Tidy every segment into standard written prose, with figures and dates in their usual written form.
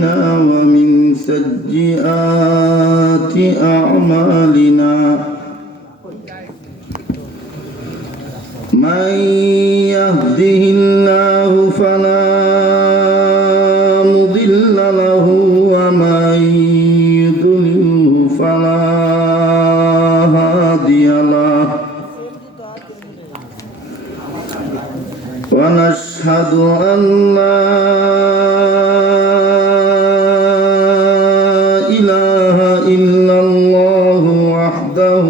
أنفسنا ومن سيئات أعمالنا من يهده الله فلا مضل له ومن يضلل فلا هادي له ونشهد أن لا إله إلا الله وحده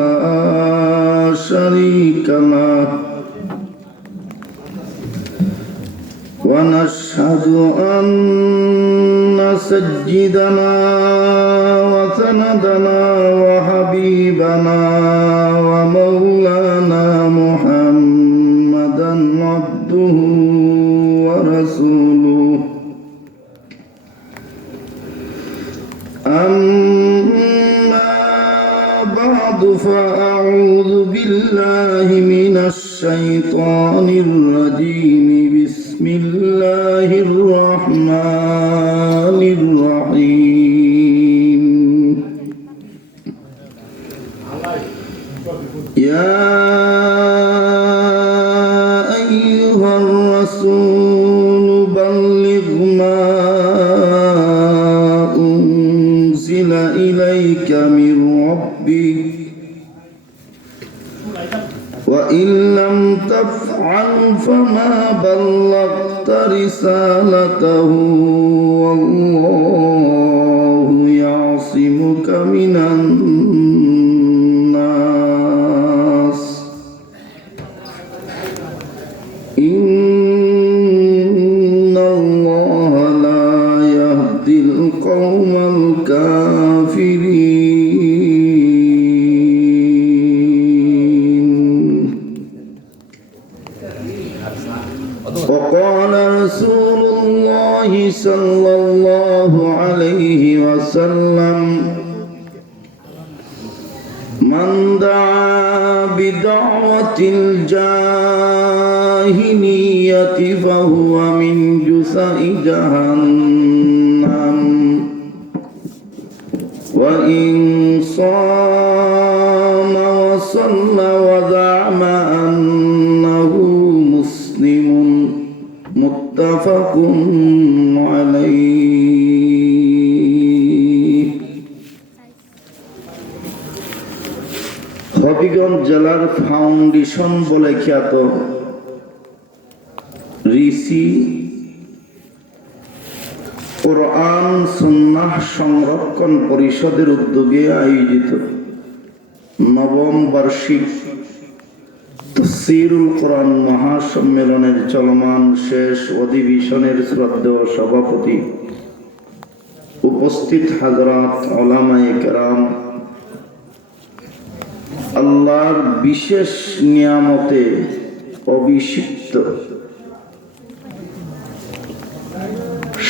لا شريك له ونشهد أن سيدنا وسندنا وحبيبنا ومولانا محمدا عبده ورسوله أما بعد فأعوذ بالله من الشيطان الرجيم بسم الله الرحمن الرحيم يا أيها الرسول بلغ ما أنزل إليك من ربك وإن لم تفعل فما بلغت رسالته والله يعصمك من الناس إن الله لا يهدي القوم الكافرين وقال رسول الله صلى الله عليه وسلم من دعا بدعوة الجاهلية فهو من جزء جهنم وإن صام وصلى وزعم أنه مسلم متفق عليه হবিগঞ্জ জেলার ফাউন্ডেশন বলে খ্যাত ঋষি কোরআন সুন্নাহ সংরক্ষণ পরিষদের উদ্যোগে আয়োজিত নবম বার্ষিক তাফসীরুল কোরআন মহাসম্মেলনের চলমান শেষ অধিবেশনের শ্রদ্ধেয় সভাপতি, উপস্থিত হাজরাত, উলামায়ে কেরাম, আল্লাহর বিশেষ নিয়ামতে অভিষিক্ত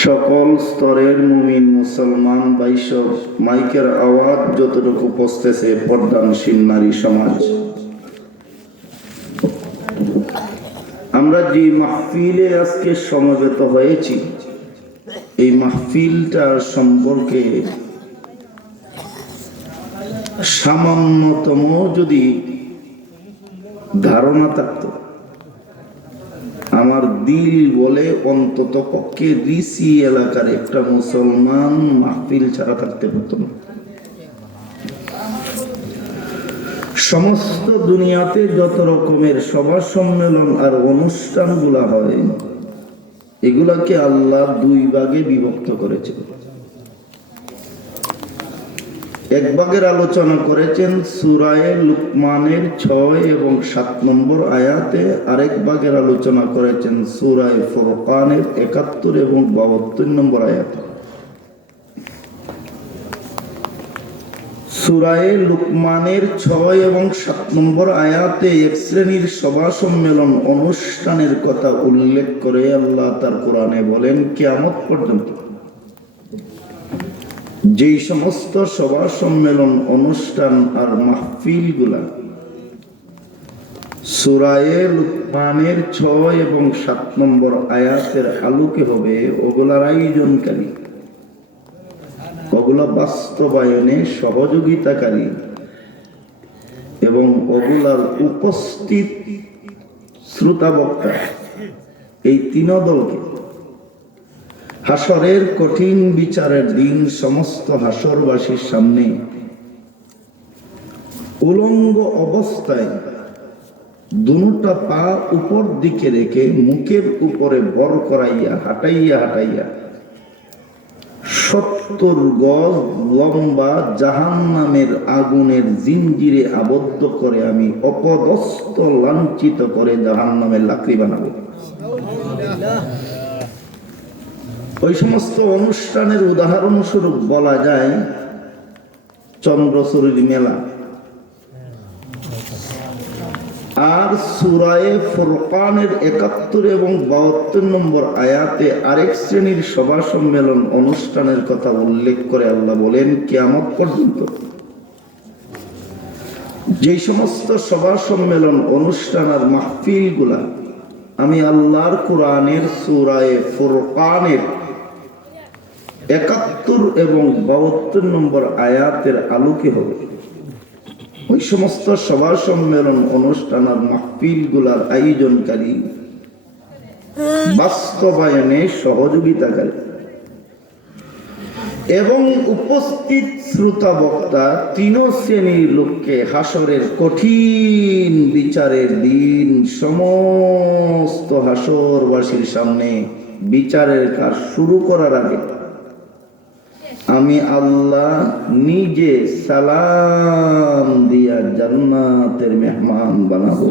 সকল স্তরের মুমিন মুসলমান ভাইসব, মাইকের আওয়াজ যতটুকু পৌঁছতেছে পর্দানশীল নারী সমাজ, আমরা যে মাহফিলে আজকে সমবেত হয়েছি এই মাহফিলটার সম্পর্কে সামান্যতম যদি ধারণা থাকতো, আমার দিল বলে অন্তত পক্ষে ঋষি এলাকার একটা মুসলমান মাহফিল ছাড়া থাকতে পারত না। সমস্ত দুনিয়াতে যত রকমের সভা সম্মেলন আর অনুষ্ঠানগুলা হয় এগুলাকে আল্লাহ দুই ভাগে বিভক্ত করেছেন। এক ভাগের আলোচনা করেছেন সূরায়ে লুকমানের 6 এবং 7 নম্বর আয়াতে, আরেক ভাগের আলোচনা করেছেন সূরায়ে ফুরকানের 71 এবং 72 নম্বর আয়াতে। সূরায়ে লুকমানের 6 এবং 7 নম্বর আয়াতে এক শ্রেণীর সভা সম্মেলন অনুষ্ঠানের কথা উল্লেখ করে আল্লাহ তার কোরআনে বলেন, কিয়ামত পর্যন্ত যেই সমস্ত সভা সম্মেলন অনুষ্ঠান আর মাহফিলগুলা সূরায়ে লুকমানের 6 এবং 7 নম্বর আয়াতের আলোকে হবে, ওগুলার আয়োজনকারী ওগুলা বাস্তবায়নে সহযোগিতাকারী এবং ওগুলার উপস্থিত শ্রোতা বক্তা, এই তিন দলকে হাসরের কঠিন বিচারের দিন সমস্ত হাসরবাসীর সামনে উলঙ্গ অবস্থায় দুটা পা উপর দিকে রেখে মুখের উপরে ভর করাইয়া হাঁটাইয়া হাঁটাইয়া 70 গজ লম্বা জাহান্নামের আগুনের জিঞ্জিরে আবদ্ধ করে আমি অপদস্থ লাঞ্ছিত করে জাহান্নামের লাকড়ি বানাবো। ওই সমস্ত অনুষ্ঠানের উদাহরণ স্বরূপ বলা যায় চন্দ্রচূড়ির মেলা। আর সূরায়ে ফুরকানের 71 এবং 72 নম্বর আয়াতে আরেক শ্রেণীর সভা সম্মেলন অনুষ্ঠানের কথা উল্লেখ করে আল্লাহ বলেন, কিয়ামত পর্যন্ত যে সমস্ত সভা সম্মেলন অনুষ্ঠান আর মাহফিল গুলা আমি আল্লাহর কোরআনের সূরায়ে ফুরকানের 71 এবং 72 নম্বর আয়াতের আলোকে হবে, ওই সমস্ত সভা সম্মেলন অনুষ্ঠান আর মাহফিল গুলার আয়োজনকারী, বাস্তবায়নে সহযোগিতাকারী এবং উপস্থিত শ্রোতা বক্তা তিন শ্রেণীর লোককে হাসরের কঠিন বিচারের দিন সমস্ত হাসরবাসীর সামনে বিচারের কাজ শুরু করার আগে আমি আল্লাহ নিজে সালাম দিয়া জান্নাতের মেহমান বানাবো।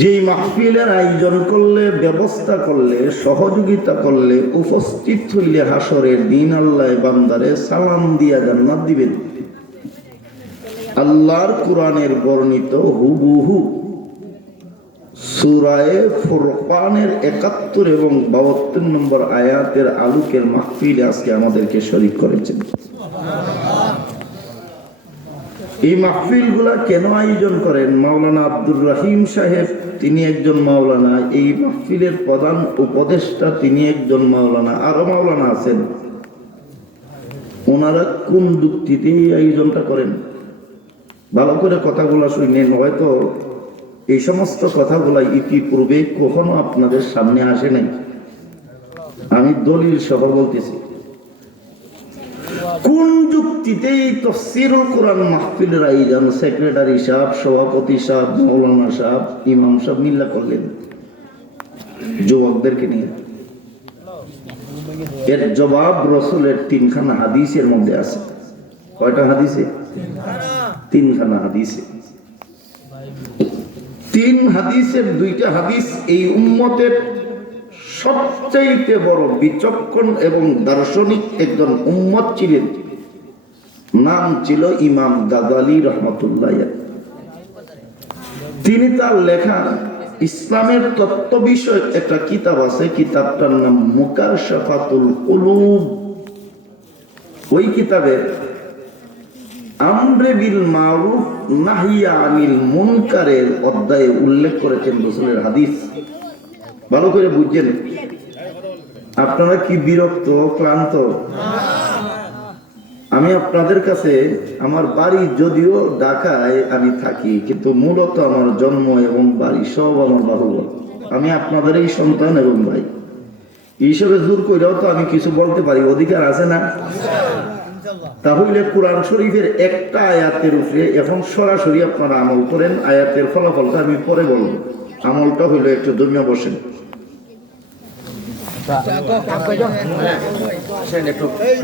যেই মাহফিলের আয়োজন করলে, ব্যবস্থা করলে, সহযোগিতা করলে, উপস্থিত হইলে হাসরের দিন আল্লাহ বান্দারে সালাম দিয়া জান্নাত দিবেন। আল্লাহর কোরআনের বর্ণিত হুবহু সূরায়ে ফুরকানের 71 এবং 72 নম্বর আয়াতের আলোকের মাহফিলে আজকে আমাদেরকে শরীক করেছেন। এই মাহফিল গুলা কেন আয়োজন করেন? মাওলানা আব্দুর রহিম সাহেব, তিনি একজন মাওলানা, এই মাহফিলের প্রধান উপদেষ্টা তিনি একজন মাওলানা, আরো মাওলানা আছেন। ওনারা কোন যুক্তিতে এই আয়োজনটা করেন? ভালো করে কথাগুলা শুনেন। হয়তো এই সমস্ত কথাগুলা ইতিপূর্বে কখনো আপনাদের সামনে আসে নাই, আমি দলিল সহ বলতেছি। কোন যুক্তিতে তাফসীরুল কোরআন মাহফিলের আয়োজন সেক্রেটারি সাহেব, সভাপতি সাহেব, মাওলানা সাহেব, ইমাম সাহেব মিল্লা করলেন যুবকদেরকে নিয়ে? এর জবাব রাসূলের 3খানা হাদিসের মধ্যে আছে। কয়টা হাদিসে? 3খানা হাদিসে। 3 হাদিসের 2টা হাদিস এই উম্মতের সবচেয়ে বড় বিচক্ষণ এবং দার্শনিক একজন উম্মত ছিলেন, নাম ছিল ইমাম গাজালি রহমতুল্লাহ। তিনি তার লেখা ইসলামের তত্ত্ব বিষয়ক একটা কিতাব আছে, কিতাবটার নাম মুকাশাফাতুল কুলুব। ওই কিতাবে আমরে বিল মারুফ নাহিয়া আনিল মুনকারের অধ্যায়ে উল্লেখ করেছেন রাসূলের হাদিস। ভালো করে বুঝছেন? আপনারা কি বিরক্ত, ক্লান্ত? আমি আপনাদের কাছে, আমার বাড়ি যদিও ঢাকায় আমি থাকি, কিন্তু মূলত আমার জন্ম এবং বাড়ি সব আমার বাহুবল। আমি আপনাদের এই সন্তান এবং ভাই হিসেবে জোর কইরাও তো আমি কিছু বলতে পারি, অধিকার আছে না? তাহলে কোরআন শরীফের একটা আয়াতের উপরে এখন সরাসরি আপনারা আমল করেন। আয়াতের ফলাফলটা আমি পরে বলবো। আমলটা হইলো একটু দমিয়া বসেন।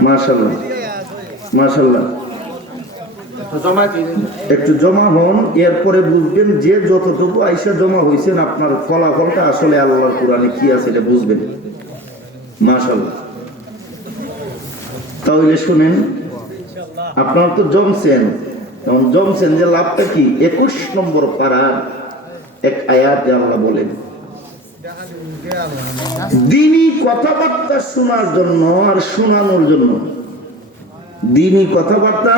মাশাআল্লাহ মাশাআল্লাহ, একটু জমা হন, এরপরে বুঝবেন যে যতটুকু আইসা জমা হয়েছেন আপনার ফলাফলটা আসলে আল্লাহর কোরআনে কি আছে এটা বুঝবেন। মাশাআল্লাহ। তাহলে শুনেন, আপনারা তো জমছেন, তখন জমছেন যে লাভটা কি? 21 নম্বর পারার এক আয়াতে আল্লাহ বলেন, দ্বীনি কথাবার্তা শোনার জন্য আর শোনানোর জন্য, দ্বীনি কথাবার্তা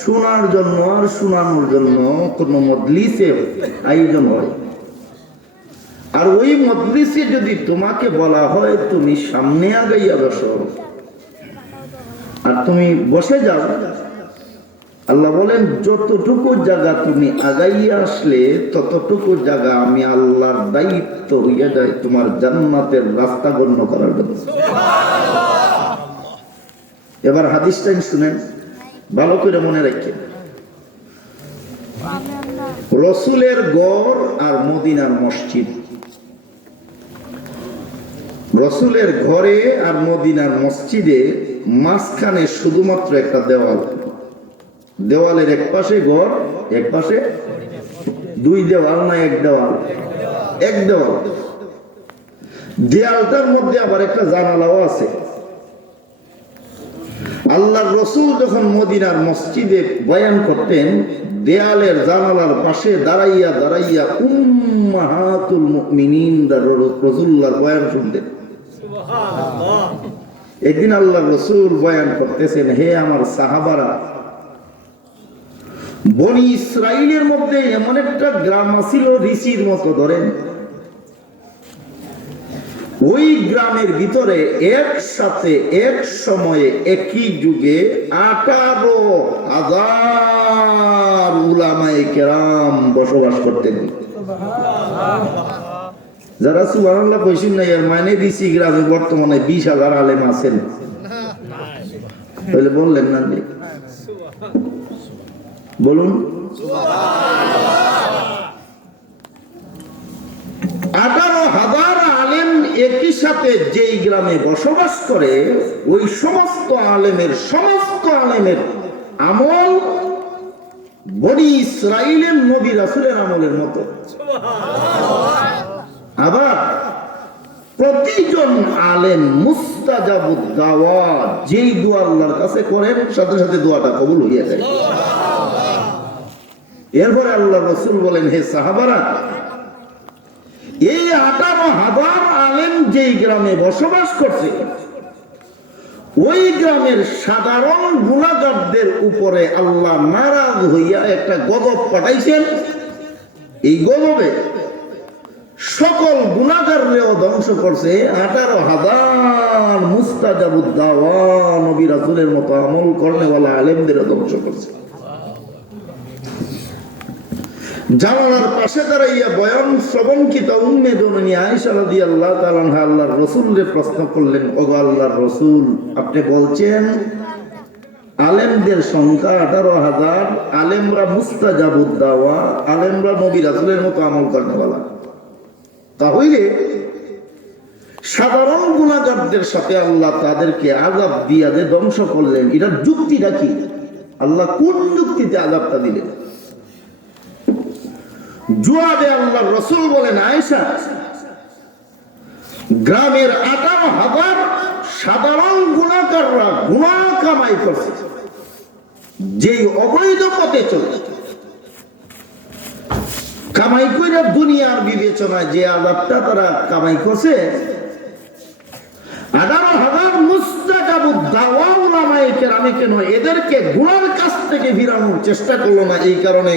শোনার জন্য আর শোনানোর জন্য কোন মজলিসে আয়োজন হয়, আর ওই মজলিসে যদি তোমাকে বলা হয় তুমি সামনে আগাইয়া বসো আর তুমি বসে যাও, আল্লাহ বলেন যতটুকু জায়গা তুমি আগাইয়া আসলে ততটুকু জায়গা আমি আল্লাহর দায়িত্ব হইয়া যায় তোমার জান্নাতের রাস্তা গণ্য করার জন্য। এবার হাদিসটা শুনেন, ভালো করে মনে রাখেন। রসুলের গড় আর মদিনার মসজিদ, রসুলের ঘরে আর মদিনার মসজিদে মাঝখানে শুধুমাত্র একটা দেওয়াল, দেওয়ালের এক পাশে ঘর, এক পাশে দুই দেওয়াল না এক দেওয়াল, এক দেওয়াল। দেয়ালটার মধ্যে আবার একটা জানালাও আছে। আল্লাহর রসুল যখন মদিনার মসজিদে বয়ান করতেন, দেয়ালের জানালার পাশে দাঁড়াইয়া দাঁড়াইয়া উম্মাহাতুল মুমিনিন রাসূলুল্লাহর বয়ান শুনতেন। একদিন আল্লাহর রসুল বয়ান করতেছেন, হে আমার সাহাবারা, বনি ইসরাইলের মধ্যে এমন একটা গ্রাম ছিল ঋষির মতো, ধরেন ওই গ্রামের ভিতরে একসাথে এক সময়ে একই যুগে 18,000 উলামায়ে কেরাম বসবাস করতেন। যারা সুবহানাল্লাহ কইছেন না, এর মানে ঋষি গ্রামে বর্তমানে 20,000 আলেম আছেন, তাহলে বললেন না যে বলুন 18,000 আলেম একই সাথে যেই গ্রামে বসবাস করে, ওই সমস্ত আলেমের আমল বনি ইসরাইলের নবী রাসূলের আমলের মতো। আবার প্রতিজন আলেম মুস্তাজাবুদ দাওয়াত, যেই দোয়া আল্লাহর কাছে করেন সাথে সাথে দোয়াটা কবুল হইয়া যায়। এরপরে আল্লাহ রাসূল বলেন, হে সাহাবারা, এই 18,000 আলেম যেই গ্রামে বসবাস করছে, ওই গ্রামের সাধারণ গুনাহগারদের উপরে আল্লাহ নারাজ হইয়া একটা গজব পাঠাইছেন। এই গজবে সকল গুনাহগাররেও ধ্বংস করছে, 18,000 মুস্তাজাবুদ দাওয়া নবী রাসূলের মতো আমল করেওয়ালা আলেমদেরও ধ্বংস করছে। জানালার পাশে দাঁড়াইয়া বয়ান শ্রবণকৃত উম্মে জননী আয়েশা রাদিয়াল্লাহু তাআলা আনহা আল্লাহর রাসূলকে প্রশ্ন করলেন, ওগো আল্লাহর রাসূল, আপনি বলছেন আলেমদের সংখ্যা 18,000, আলেমরা মুস্তাজাবুদ দাওয়া, আলেমরা নবী রাসূলের মতো আমল করেওয়ালা, তাহলে সাধারণ গুনাহগারদের সাথে আল্লাহ তাদেরকে আযাব দিয়া যে ধ্বংস করলেন, এটার যুক্তিটা কি? আল্লাহ কোন যুক্তিতে আযাবটা দিলেন? জবাবে আল্লাহর রাসূল বলেন, আয়েশা, গ্রামের 18,000 সাধারণ গুনাহগাররা গুনাহ কামাই করছে, যেই অবৈধ পথে চলে কামাই করে দুনিয়ার বিবেচনায় যে আযাবটা তারা কামাই করছে, 18,000 মুস্তাজাবুদ দাওয়া উলামায়ে কেরামে কেন এদেরকে গুনার কাছ থেকে ফিরানোর চেষ্টা করলো না? এই কারণে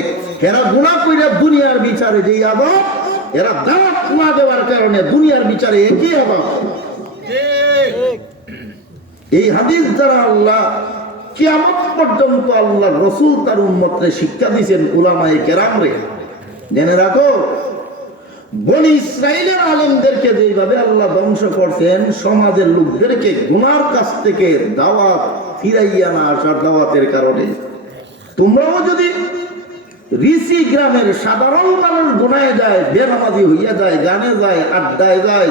এরা গুনাহ করে দুনিয়ার বিচারে যেই আযাব, এরা দাওয়াত না দেওয়ার কারণে দুনিয়ার বিচারে একই আযাব। এই হাদিস দ্বারা আল্লাহ কিয়ামত পর্যন্ত আল্লাহর রাসূল তার উম্মতকে শিক্ষা দিয়েছেন, উলামায়ে কেরামরে জেনে রাখো, বনি ইসরাইলের আলেমদেরকে যেভাবে আল্লাহ ধ্বংস করছেন, সমাজের লোকদেরকে গুনার কাছ থেকে দাওয়াত ফিরাইয়া না আসার দাওয়াতের কারণে তোমরাও যদি ঋষি গ্রামের সাধারণ মানুষ গুনায় যায়, বেনামাজি হইয়া যায়, গানে যায়, আড্ডায় যায়,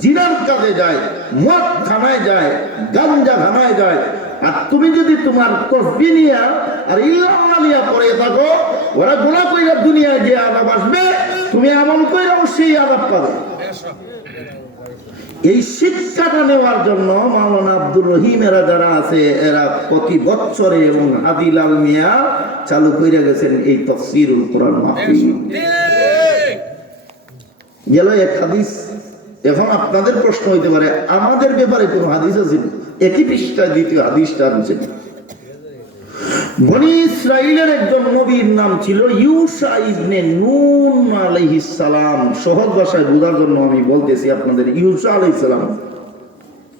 জিনার কাজে যায়, মদ খানায় যায়, গাঞ্জা খানায় যায়, আর তুমি যদি তোমার তসবিহ নিয়া আর ইল্লাল্লাহ নিয়া পড়ে থাকো, ওরা গুনাহ কইরা দুনিয়ায় যে আযাব আসবে, তুমি আমল কইরাও সেই আযাব পাবে। এই শিক্ষাটা নেওয়ার জন্য মাওলানা আব্দুর রহিম এরা যারা আছে, এরা প্রতি বছরে এবং আদিলাল মিয়া চালু কইরা গেছেন এই তাফসীরুল কোরআন মাহফিল। গেল এক হাদিস। এখন আপনাদের প্রশ্ন হইতে পারে, আমাদের ব্যাপারে কোন হাদিস আছে? একই পৃষ্ঠায় দ্বিতীয় হাদিসটা আনছেন, বনি ইসরাইলের একজন নবীর নাম ছিল ইউশা ইবনে নুন আলাইহিস সালাম। সহজ ভাষায় বোঝার জন্য আমি বলতেছি আপনাদের, ইউশা আলাইহিস সালাম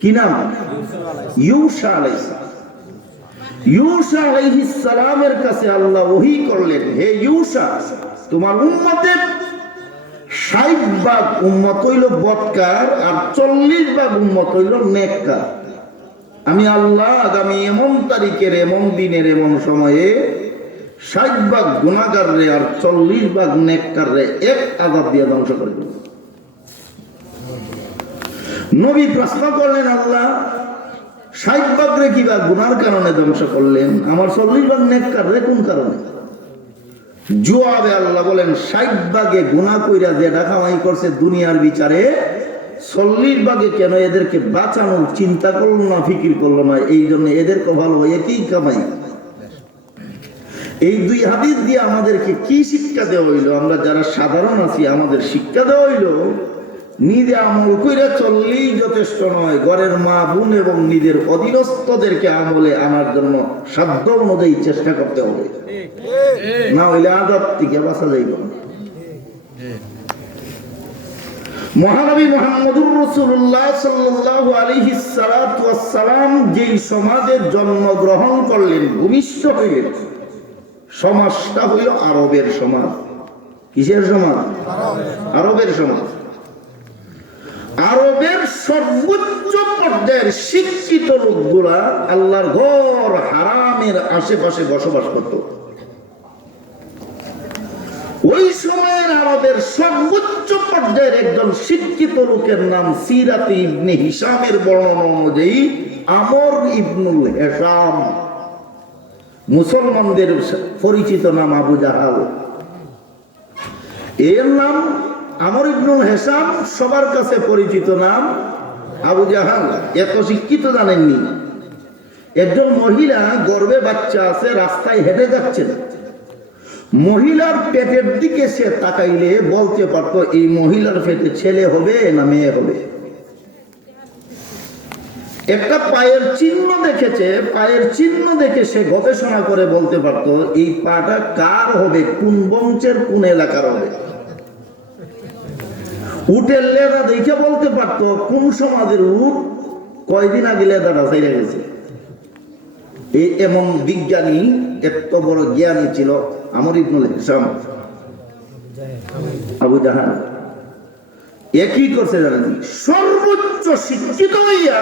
কি নাম? ইউশা আলাইহিস সালাম। ইউশা আলাইহিস সালামের কাছে আল্লাহ ওহী করলেন, হে ইউশা, তোমার উম্মতের 60 ভাগ উম্মত হইল বদকার আর 40 ভাগ উম্মত হইল নেককার। আমি আল্লাহ আগামী এমন তারিখের, এমন দিনের, এমন সময়ে 60 ভাগ গুনাহগার রে আর 40 ভাগ নেককার রে এক আযাব দিয়ে ধ্বংস করে দেব। নবী প্রশ্ন করলেন, আল্লাহ 60 ভাগ রে কি বা গুনার কারণে ধ্বংস করলেন, আমার 40 ভাগ নেককার রে কোন কারণে? জবাবে আল্লাহ বলেন, 60 ভাগে গুনাহ কইরা যেটা কামাই করছে দুনিয়ার বিচারে, 40 ভাগে কেন এদেরকে বাঁচানোর চিন্তা করলো না, ফিকির করলো না, এই জন্য এদের কপাল একই কামাই। এই দুই হাদিস দিয়ে আমাদেরকে কি শিক্ষা দেওয়া হইলো? আমরা যারা সাধারণ আছি আমাদের শিক্ষা দেওয়া হইলো, নিজে আমল কইরা চললেই যথেষ্ট নয়, ঘরের মা বোন এবং নিজের অধীনস্থদেরকে আমলে আনার জন্য সাধ্য অনুযায়ী চেষ্টা করতে হবে, না হইলে আযাব থেকে বাঁচা যাইব না। মহানবী মুহাম্মদুর রাসূলুল্লাহ সাল্লাল্লাহু আলাইহি সাল্লাতু ওয়াস সালাম যেই সমাজে জন্মগ্রহণ করলেন, ভূমিষ্ঠ হইলেন, সমাজটা হইল আরবের সমাজ। কিসের সমাজ? আরবের সমাজ। আরবের সর্বোচ্চ পর্যায়ের শিক্ষিত লোকগুলা আল্লাহর ঘর হারামের আশেপাশে বসবাস করত। ওই সময়ের আরবের সর্বোচ্চ পর্যায়ের একজন শিক্ষিত লোকের নাম সিরাতে ইবনে হিশামের বর্ণনা অনুযায়ী আমর ইবনুল হেশাম। মুসলমানদের পরিচিত নাম আবু জাহাল। এর নাম আমর ইবনুল হেশাম, সবার কাছে পরিচিত নাম আবু জাহাল। এত শিক্ষিত জানেননি। একজন মহিলা গর্ভে বাচ্চা আছে, রাস্তায় হেঁটে যাচ্ছেন, মহিলার পেটের দিকে সে তাকাইলে বলতে পারত এই মহিলার পেটে ছেলে হবে না মেয়ে হবে। একটা পায়ের চিহ্ন দেখেছে, পায়ের চিহ্ন দেখে সে গবেষণা করে বলতে পারত এই পাটা কার হবে, কোন বংশের কোন এলাকার হবে। উটের লেদা দেখে বলতে পারত কোন সমাজের উট, কয়দিন আগে লেদাটা ছেড়ে গেছে। এই এমন বিজ্ঞানী, এত বড় জ্ঞানী ছিল আমর ইবনুল হিশাম, আবু জাহাল। একই করছে জানেন, সর্বোচ্চ শিক্ষিত হইয়া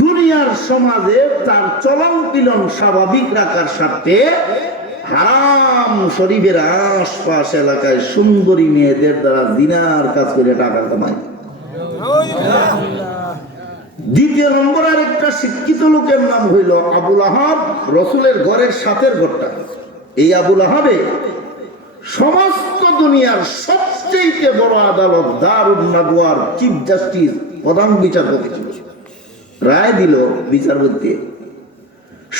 দুনিয়ার সমাজে তার চলন পিলন স্বাভাবিক রাখার স্বার্থে হারাম শরীফের আশপাশ এলাকায় সুন্দরী মেয়েদের দ্বারা জিনার কাজ করে টাকা কামায়। দ্বিতীয় নম্বর আরেকটা শিক্ষিত লোকের নাম হইল আবুল আহাব, রসুলের ঘরের সাথের ঘরটা। এই আবুল আহাবে সমস্ত দুনিয়ার সবচেয়ে বড় আদালত দারুন নাদওয়ার চিফ জাস্টিস, প্রধান বিচারপতি ছিল। রায় দিল বিচারপতি,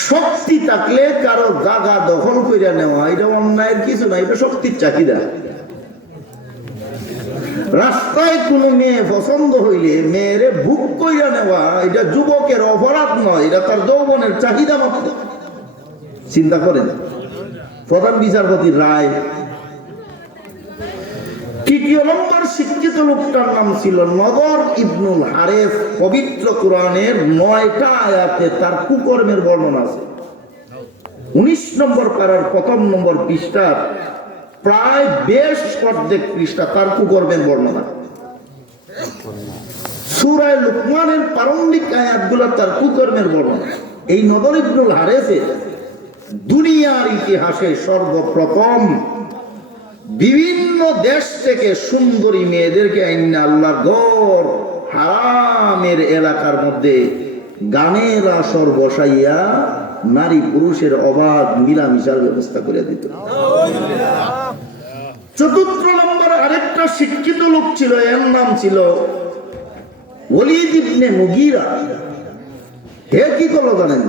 শক্তি থাকলে কারো জায়গা দখল করে নেওয়া এটা অন্যায়ের কিছু না, এটা শক্তির চাহিদা। রাস্তায় কোন মেয়ে পছন্দ হইলে মেয়েরে বুক কইরা নেওয়া এটা যুবকের অপরাধ নয়, এটা তার যৌবনের চাহিদা মাত্র। চিন্তা করেন, প্রধান বিচারপতির রায়। তৃতীয় নম্বর শিক্ষিত লোকটার নাম ছিল নদর ইবনুল হারেস। পবিত্র কোরআনের 9টা আয়াতে তার কুকর্মের বর্ণনা আছে। 19 নম্বর পারার 1ম নম্বর পৃষ্ঠার প্রায় বেশ অর্ধেক পৃষ্ঠা তার কুকর্মের বর্ণনা। সূরা লুকমানের প্রারম্ভিক আয়াতগুলো তার কুকর্মের বর্ণনা। এই নদর ইবনুল হারেসে দুনিয়ার ইতিহাসে সর্বপ্রথম বিভিন্ন দেশ থেকে সুন্দরী মেয়েদেরকে আইনা আল্লাহর ঘর হারামের এলাকার মধ্যে গানের আসর বসাইয়া নারী পুরুষের অবাধ মিলামিশার ব্যবস্থা করে দিত। চতুর্থ নম্বর আরেকটা শিক্ষিত লোক ছিল, এর নাম ছিল ওলীদ ইবনে মুগীরা। হে কি করলো জানেন,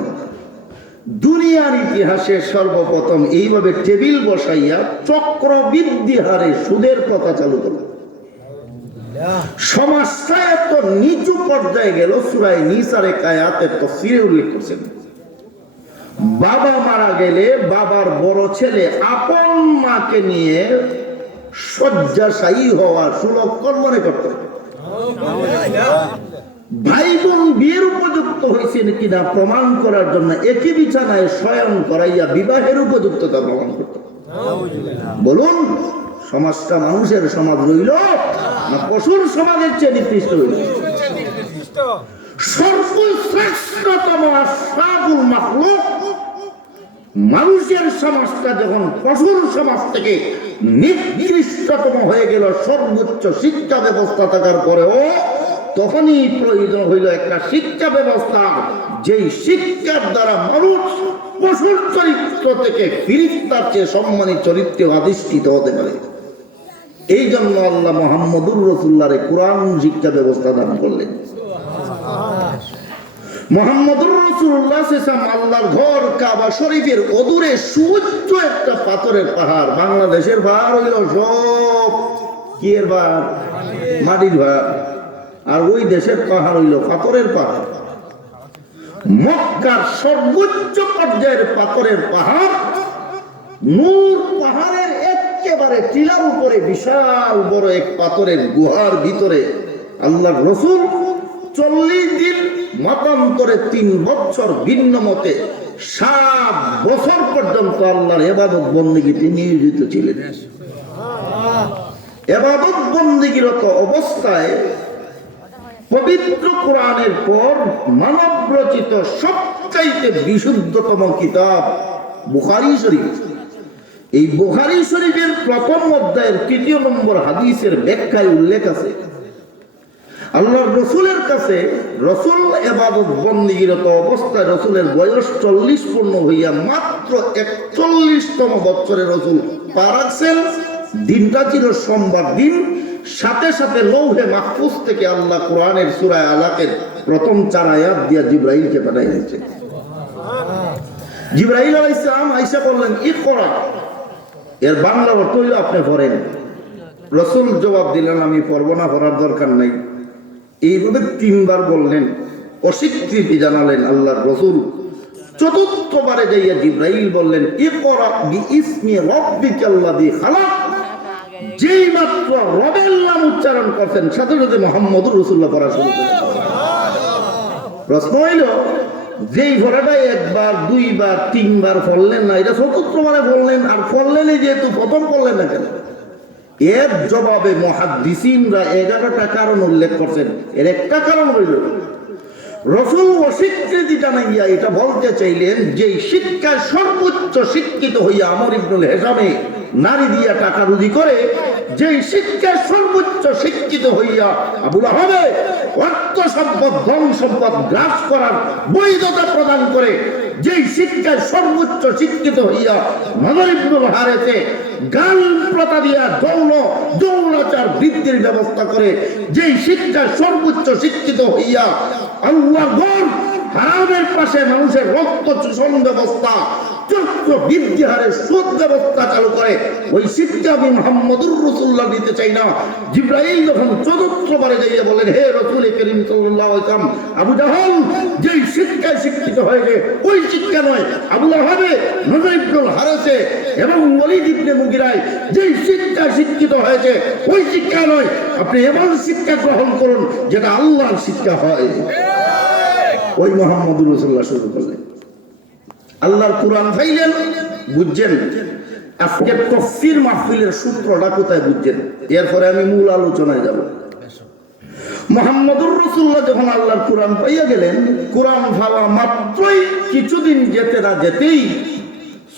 দুনিয়ার ইতিহাসে সর্বপ্রথম এইভাবে টেবিল বসাইয়া চক্রবৃদ্ধি হারে সুদের কথা চালু করল। সমাজটা এত নিচু পর্যায়ে গেল, সূরা নিসার এক আয়াতে তাফসীরে উল্লেখ করছেন, বাবা মারা গেলে বাবার বড় ছেলে আপন মাকে নিয়ে শয্যাশায়ী হওয়া সুলক্ষণ মনে করত। ভাই বোন বিয়ের উপযুক্ত হয়েছেন কিনা প্রমাণ করার জন্য একই বিছানায় শয়ন করাইয়া বিবাহের উপযুক্ততা প্রমাণ করত। বলুন, সমাজটা মানুষের সমাজ রইল না পশুর সমাজের চেয়ে নিকৃষ্ট হইল? সর্বশ্রেষ্ঠতম আশরাফুল মাখলুক মানুষের সমাজটা যখন পশুর সমাজ থেকে নিকৃষ্টতম হয়ে গেল, সর্বোচ্চ শিক্ষা ব্যবস্থা থাকার পরেও তখনই প্রয়োজন হইল একটা শিক্ষা ব্যবস্থা, যেই শিক্ষার দ্বারা মানুষ পশুর চরিত্র থেকে ফিরিস্তার চেয়ে সম্মানিত চরিত্রে অধিষ্ঠিত হতে পারে। এই জন্য আল্লাহ মুহাম্মদুর রাসূলুল্লাহরে কোরআন শিক্ষা ব্যবস্থা দান করলেন। মুহাম্মদুর রাসূলুল্লাহ সাল্লাল্লাহু আল্লাহর ঘর কাবা শরীফের অদূরে সুউচ্চ একটা পাথরের পাহাড়। বাংলাদেশের পাহাড় হইল সব কি এর পাহাড়? মাটির পাহাড়। আর ওই দেশের পাহাড় হইল পাথরের পাহাড়। মক্কার সর্বোচ্চ পর্যায়ের পাথরের পাহাড়, নূর পাহাড়ের একেবারে টিলার উপরে বিশাল বড় এক পাথরের গুহার ভিতরে আল্লাহর রাসূল 40 দিন মতান্তরে 3 বছর ভিন্ন মতে 7 বছর পর্যন্ত আল্লাহর ইবাদত বন্দেগীতে নিয়োজিত ছিলেন। ইবাদত বন্দেগীরত অবস্থায় পবিত্র কোরআনের পর মানব রচিত সবচাইতে বিশুদ্ধতম কিতাব বুখারী শরীফ। এই বুখারী শরীফের প্রথম অধ্যায়ের 3 নম্বর হাদিসের ব্যাখ্যায় উল্লেখ আছে, আল্লাহর রাসূলের কাছে রাসূল ইবাদত বন্দেগীরত অবস্থায় রাসূলের বয়স 40 পূর্ণ হইয়া মাত্র 41তম বছরে রাসূল পা রাখছেন। দিনটা ছিল সোমবার দিন। সাথে সাথে লৌহে মাহফুজ থেকে আল্লাহ কোরআনের সূরা আলাকের প্রথম 4 আয়াত দিয়া জিবরাইলকে পাঠাই দিয়েছে। জিবরাইল আলাইহিস সালাম আয়েশা বললেন, ইকরা, এর বাংলা অর্থ হইল আপনি পড়েন। রাসূল জবাব দিলেন, আমি পড়ব না, পড়ার দরকার নাই। এইভাবে 3 বার বললেন, অস্বীকৃতি জানালেন আল্লাহর রাসূল। চতুর্থবারে যাইয়া জিবরাইল বললেন, ইকরা বিইসমি রাব্বিকাল্লাযী খালাক। যেই মাত্র রবের নাম উচ্চারণ করছেন সাথে সাথে মুহাম্মদুর রাসূলুল্লাহ পড়া শুরু করলেন। প্রশ্ন হইল, যেই পড়াটা 1 বার 2 বার 3 বার পড়লেন না, এটা চতুর্থবারে বললেন, আর পড়লেনই যেহেতু প্রথম পড়লেন না কেন? এর জবাবে মুহাদ্দিসিনরা 11টা কারণ উল্লেখ করছেন। এর একটা কারণ হইল রাসূল অস্বীকৃতি জানাইয়া এটা বলতে চাইলেন যে শিক্ষায় সর্বোচ্চ শিক্ষিত হইয়া আমর ইবনুল হিসামে নারী দিয়া টাকা রুজি করে, যে শিক্ষায় সর্বোচ্চ শিক্ষিত হইয়া আবু লাহাবে অর্থ সম্পদ ধন সম্পদ গ্রাস করার বৈধতা প্রদান করে, যে শিক্ষায় সর্বোচ্চ শিক্ষিত হইয়া নজর ইবনুল হারেসে গান প্রথা দিয়া যৌনাচার বৃদ্ধির ব্যবস্থা করে, যে শিক্ষায় সর্বোচ্চ শিক্ষিত হইয়া আল্লাহর ঘর হারামের পাশে মানুষের রক্ত চূষণ ব্যবস্থা চক্র বৃদ্ধি হারে সুদ ব্যবস্থা চালু করে, ওই শিক্ষা আমি মুহাম্মদুর রাসূলুল্লাহ দিতে চাই না। জিবরাইল যখন ৪র্থবারে যাইয়া বলেন, হে রাসূল করিম সাল্লাল্লাহু আলাইহি ওয়াসাল্লাম, আবু জাহল যেই শিক্ষায় শিক্ষিত হয়েছে ওই শিক্ষা নয়, আবু লাহাবে নজর ইবনুল হারেসে এবং ওলীদ ইবনে মুগীরায় যেই শিক্ষায় শিক্ষিত হয়েছে ওই শিক্ষা নয়, আপনি এমন শিক্ষা গ্রহণ করুন যেটা আল্লাহর শিক্ষা হয়। ওই মুহাম্মদুর রাসূলুল্লাহ শুরু করলেন, আল্লাহর কোরআন ফাইলেন। বুঝছেন আজকে তাফসীর মাহফিলের সূত্রটা কোথায়? বুঝছেন? এরপরে আমি মূল আলোচনায় যাব। মুহাম্মদুর রাসূলুল্লাহ যখন আল্লাহর কোরআন পাইয়া গেলেন, কোরআন পাওয়া মাত্রই কিছুদিন যেতে না যেতেই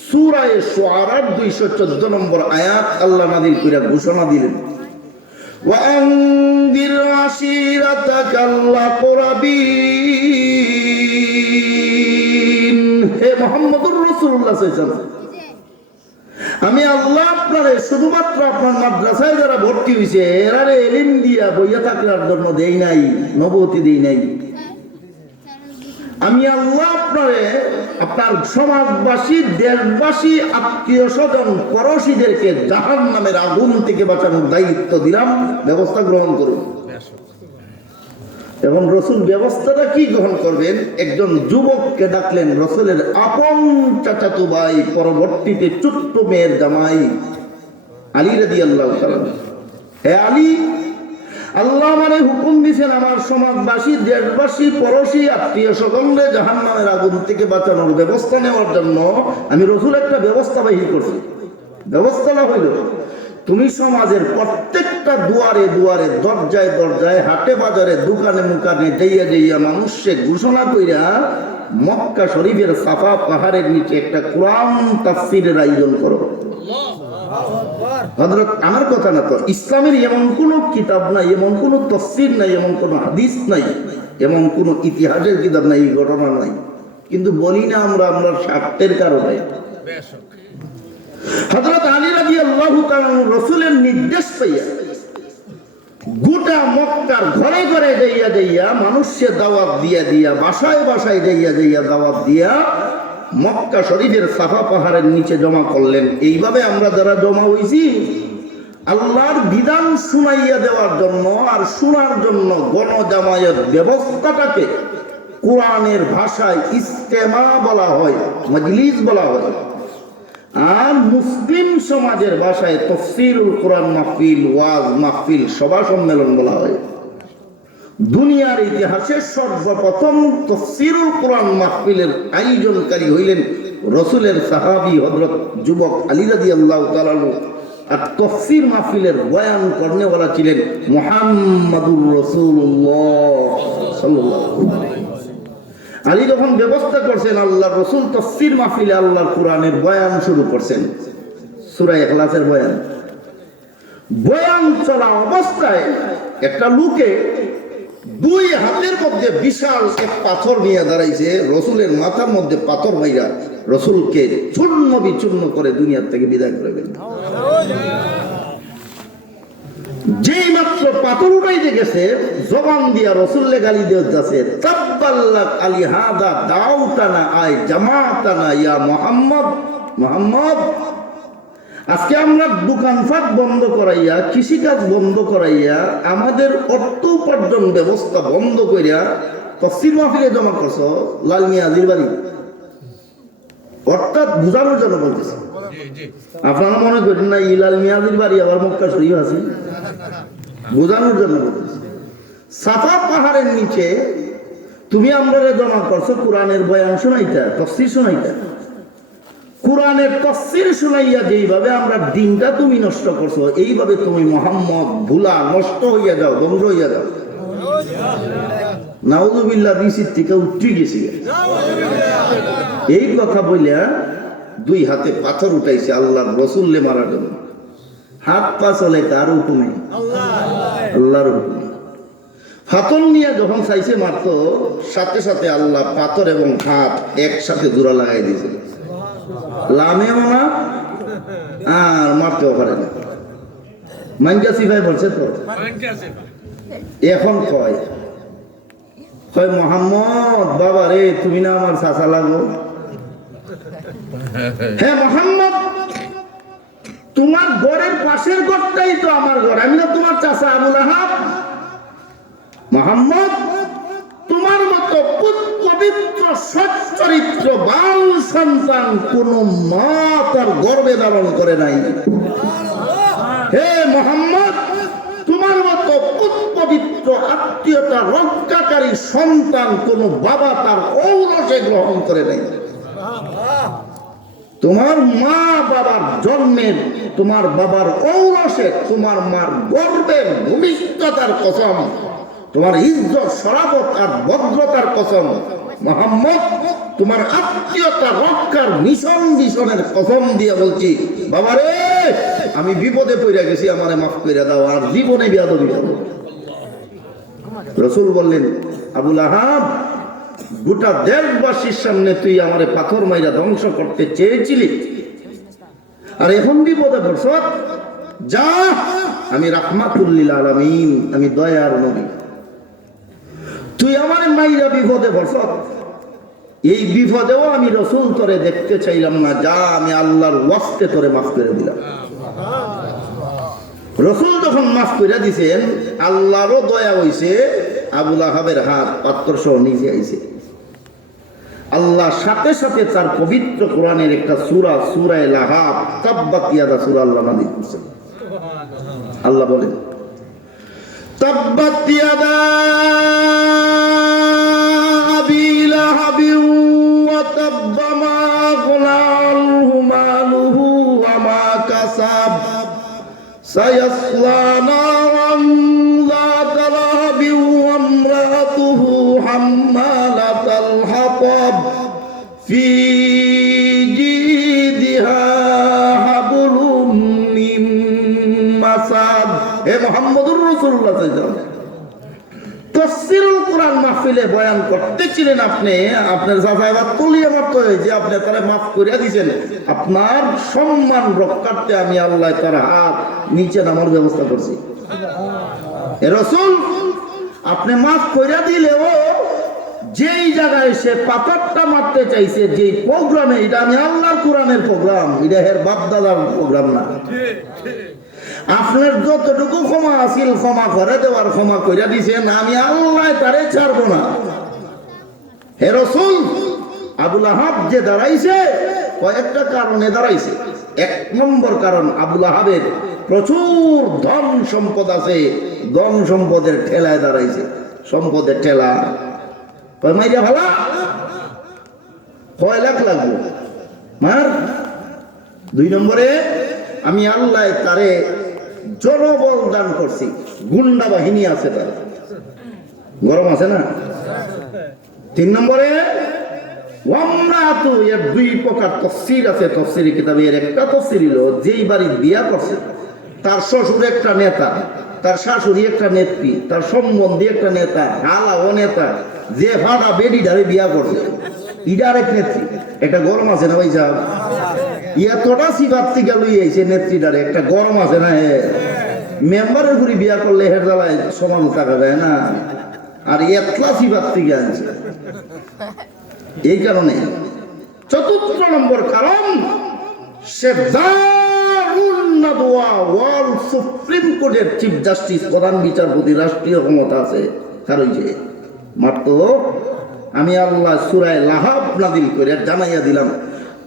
সূরা শুআরার 214 নম্বর আয়াত আল্লাহ নাযিল কইরা ঘোষণা দিলেন, ওয়ানদির আশীরাতাকাল আকরাবিন। হে মুহাম্মদুর রাসূলুল্লাহ সাল্লাল্লাহু আলাইহি ওয়াসাল্লাম, আমি আল্লাহ আপনারে শুধুমাত্র আপনার মাদ্রাসায় যারা ভর্তি হয়েছে এরারে এলিম দিয়া বইয়া থাকার জন্য দেই নাই, নবুয়তি দেই নাই। আমি আল্লাহ আপনারে আপনার সমাজবাসী, দেশবাসী, আত্মীয় স্বজন, পড়োশীদেরকে জাহান্নামের আগুন থেকে বাঁচানোর দায়িত্ব দিলাম, ব্যবস্থা গ্রহণ করুন। এখন রসুল ব্যবস্থাটা কি গ্রহণ করবেন? একজন যুবককে ডাকলেন, রসুলের আপন চাচাতো ভাই, পরবর্তীতে ছোট্ট মেয়ের জামাই আলী রাদিয়াল্লাহু তাআলা। হে আলী, আল্লাহ মানে হুকুম দিয়েছেন আমার সমাজবাসী, দেশবাসী, পড়োশী, আত্মীয় স্বজনদের জাহান্নামের আগুন থেকে বাঁচানোর ব্যবস্থা নেওয়ার জন্য আমি রসুল একটা ব্যবস্থা বাহির করছি। ব্যবস্থাটা হইল, তুমি সমাজের প্রত্যেকটা দুয়ারে দুয়ারে, দরজায় দরজায়, হাটে বাজারে, দোকানে মুকানে যাইয়া যাইয়া মানুষকে ঘোষণা কইরা মক্কা শরীফের সাফা পাহাড়ের নিচে একটা কোরআন তাফসীরের আয়োজন করো। হযরত, আমার কথা না তো, ইসলামের এমন কোন কিতাব নাই, এমন কোন তাফসীর নাই, এমন কোন হাদিস নাই, এমন কোন ইতিহাসের কিতাব নাই, এই ঘটনা নাই, কিন্তু বলি না আমরা স্বার্থের কারণে। হযরত আলী রাদিয়াল্লাহু তাআলা রাসূলের নির্দেশ পাইয়া গোটা মক্কার ঘরে ঘরে যাইয়া যাইয়া মানুষকে দাওয়াত দিয়া, বাসায় বাসায় যাইয়া দাওয়াত দিয়া মক্কা শরীফের সাফা পাহাড়ের নিচে জমা করলেন। এইভাবে আমরা যারা জমা হইছি আল্লাহর বিধান শুনাইয়া দেওয়ার জন্য আর শোনার জন্য গণজামায়াত ব্যবস্থাটাকে কোরআনের ভাষায় ইজতেমা বলা হয়, মজলিস বলা হয়, আর মুসলিম সমাজের ভাষায় তাফসীরুল কোরআন মাহফিল, ওয়াজ মাহফিল, সভা সম্মেলন বলা হয়। দুনিয়ার ইতিহাসে সর্বপ্রথম তাফসীরুল কোরআন মাহফিলের আয়োজনকারী হইলেন রসুলের সাহাবী হযরত যুবক আলী রাদিয়াল্লাহু তাআলা। আর তাফসীর মাহফিলের বয়ান করনেওয়ালা ছিলেন মুহাম্মাদুর রাসূলুল্লাহ সাল্লাল্লাহু আলাইহি ওয়াসাল্লাম। আলী যখন ব্যবস্থা করছেন, আল্লাহর রাসূল তাফসীর মাহফিলে আল্লাহর কোরআনের বয়ান শুরু করছেন, সূরা ইখলাসের বয়ান। বয়ান চলা অবস্থায় একটা লোকে দুই হাতের মধ্যে বিশাল এক পাথর নিয়ে দাঁড়াইছে, রসুলের মাথার মধ্যে পাথর মাইরা রসুলকে চূর্ণ বিচূর্ণ করে দুনিয়ার থেকে বিদায় করে দিলেন। যেই মাত্র পাথর উঠাইতে গেছে, জবান দিয়া রসুল্লে গালি দিয়ে যাচ্ছে, তাব্বাল্লাক আলী হাদা দাউতানা আয় জামাতানা ইয়া মুহাম্মদ। মুহাম্মদ, আজকে আমরা দোকানপাট বন্ধ করাইয়া, কৃষিকাজ বন্ধ করাইয়া, আমাদের অর্থ উপার্জন ব্যবস্থা বন্ধ করিয়া তাফসীর মাহফিলে জমা করছো লাল মিয়া আজির বাড়ি। অর্থাৎ বুঝানোর জন্য বলতেছি, আপনারা মনে করেন না এই লাল মিয়া আজির বাড়ি আবার মক্কা শরীফ আছে, বোঝানোর জন্য বলতেছি। সাফা পাহাড়ের নিচে তুমি আমরা জমা করছো কোরআনের বয়ান শোনাইতা, তাফসীর শোনাইতা। কোরআনের তাফসীর শুনাইয়া যেইভাবে আমরা দিনটা তুমি নষ্ট করছো, এইভাবে তুমি মুহাম্মদ ভুলা নষ্ট হইয়া যাও, ধ্বংস হইয়া যাও। নাউযুবিল্লাহ, বিসির থেকে উঠে গেছি। এই কথা বলিয়া দুই হাতে পাথর উঠাইছে আল্লাহর রাসূলকে মারার জন্য। হাত পা চলে তার হুকুমে, আল্লাহর হুকুমে। পাথর নিয়ে যখন চাইছে মারত, সাথে সাথে আল্লাহ পাথর এবং হাত একসাথে জোড়া লাগাই দিয়েছে। লামেও না আর মারতেও পারে না। মানকা সিফাই বলছে তো, এখন কয় মোহাম্মদ বাবা রে, তুমি না আমার চাচা লাগো। হ্যাঁ মোহাম্মদ, তোমার ঘরের পাশের ঘরটাই তো আমার ঘর, আমি না তোমার চাচা আবু লাহাব। মোহাম্মদ, তোমার মতো পবিত্র সচ্চরিত্রবান সন্তান কোন মা তার গর্ভে ধারণ করে নাই। হে মোহাম্মদ, তোমার মতো পবিত্র আত্মীয়তা রক্ষাকারী সন্তান কোন বাবা তার ঔরসে গ্রহণ করে নাই। তোমার মা বাবার জন্মের, তোমার বাবার ঔরসে, তোমার মার গর্বের ভূমিষ্ঠতার কসম, তোমার ইজ্জত শরাফত আর ভদ্রতার কসম, মুহাম্মদ তোমার আত্মীয়তা রক্ষার মিশনের কসম দিয়ে বলছি, বাবারে আমি বিপদে পড়ে গেছি, আমারে মাফ করে দাও, আর জীবনে বেয়াদবি করব। রাসূল বললেন, আবু লাহাব, গোটা দেশবাসীর সামনে তুই আমারে পাথর মাইরা ধ্বংস করতে চেয়েছিলি, আর এখন বিপদে পড়ছ। যা, আমি রাহমাতুল লিল আলামিন, আমি দয়ার নবী, তুই আমার মাইরা বিপদে পড়ছ। এই বিপদেও আমি রাসূল তোরে দেখতে চাইলাম না, যা আমি আল্লাহর ওয়াস্তে তোরে মাফ করে দিলাম। রাসূল যখন মাফ করে দিয়েছেন, আল্লাহরও দয়া হইছে আবু লাহাবের হাত পাত্র সহ নিজে আইছে। আল্লাহ সাথে সাথে তার পবিত্র কোরআনের একটা সূরা, সূরা লাহাব, তাব্বাত ইয়াদা সূরা আল্লাহ নাযিল করেছেন। আল্লাহ বলেন তাব্বাত ইয়াদা আবি লাহাবিন ওয়া তাব্বা মা আগনা আনহু মালুহু ওয়া মা কাসাব সায়াসলা নারান যাতা লাহাবিন ওয়া ইমরাতুহু হাম্মালাতাল হাতাব ফি জিদিহা হাবলুম মিন মাসাদ। হে মুহাম্মদুর রাসূলুল্লাহ সাল্লাল্লাহু আলাইহি ওয়াসাল্লাম, তাফসীরুল কোরআন মাহফিলে বয়ান করতেছিলেন আপনি, আপনার সাহাবাত তুলিয়ে মারতে হয়েছে, আপনি তারা মাফ করিয়া দিয়েছেন। আপনার সম্মান রক্ষার্থে আমি আল্লাহ তার হাত নিচে নামার ব্যবস্থা করছি। হে রাসূল, আপনি মাফ করিয়া দিলেও যেই জায়গায় সে পাথরটা মারতে চাইছে, যে প্রোগ্রামে, এটা আমি আল্লাহর কোরআনের প্রোগ্রাম, এটা হের বাপদাদার প্রোগ্রাম না। আপনার যতটুকু ক্ষমা আছিল ক্ষমা করে দেওয়ার ক্ষমা কইরা দিয়েছেন, আমি আল্লাহ তারে ছাড়বো না। হে রাসূল, আবু লাহাব যে দাঁড়াইছে কয়েকটা কারণে দাঁড়াইছে। এক নম্বর কারণ, আবু লাহাবের প্রচুর ধন সম্পদ আছে, ধন সম্পদের ঠেলায় দাঁড়াইছে। সম্পদের ঠেলা কয় মাইরা ভালা, কয় লাখ লাগবে মার। দুই নম্বরে, আমি আল্লাহ তারে জনবল দান করছি, গুন্ডা বাহিনী আছে, তার গরম আছে না। তিন নম্বরে, ওয়ামরাতু, এর দুই প্রকার তাফসীর আছে তাফসীরি কিতাবে। এর একটা তাফসীর হলো, যেই বাড়ি বিয়া করছে তার শ্বশুর একটা নেতা, তার শাশুড়ি একটা নেত্রী, তার সম্বন্ধী একটা নেতা, হালাও নেতা, যে ফাটা বেডিটারে বিয়া করছে ইডা আরেক নেত্রী। একটা গরম আছে না ভাই সাহেব? এতটা সিফাত থেকে লই আইছে নেত্রীটারে, একটা গরম আছে না। হে মেম্বারের ঘুরি বিয়া করলে হের জ্বালায় সমান টাকা দেয় না, আর এতলা সিফাত থেকে আনছে। এই কারণে চতুর্থ নম্বর কারণ, সে ওয়ার্ল্ড সুপ্রিম কোর্টের চিফ জাস্টিস, প্রধান বিচারপতি, রাষ্ট্রীয় ক্ষমতা আছে কার হইছে মাত্র। আমি আল্লাহ সূরা লাহাব নাযিল করে জানাইয়া দিলাম,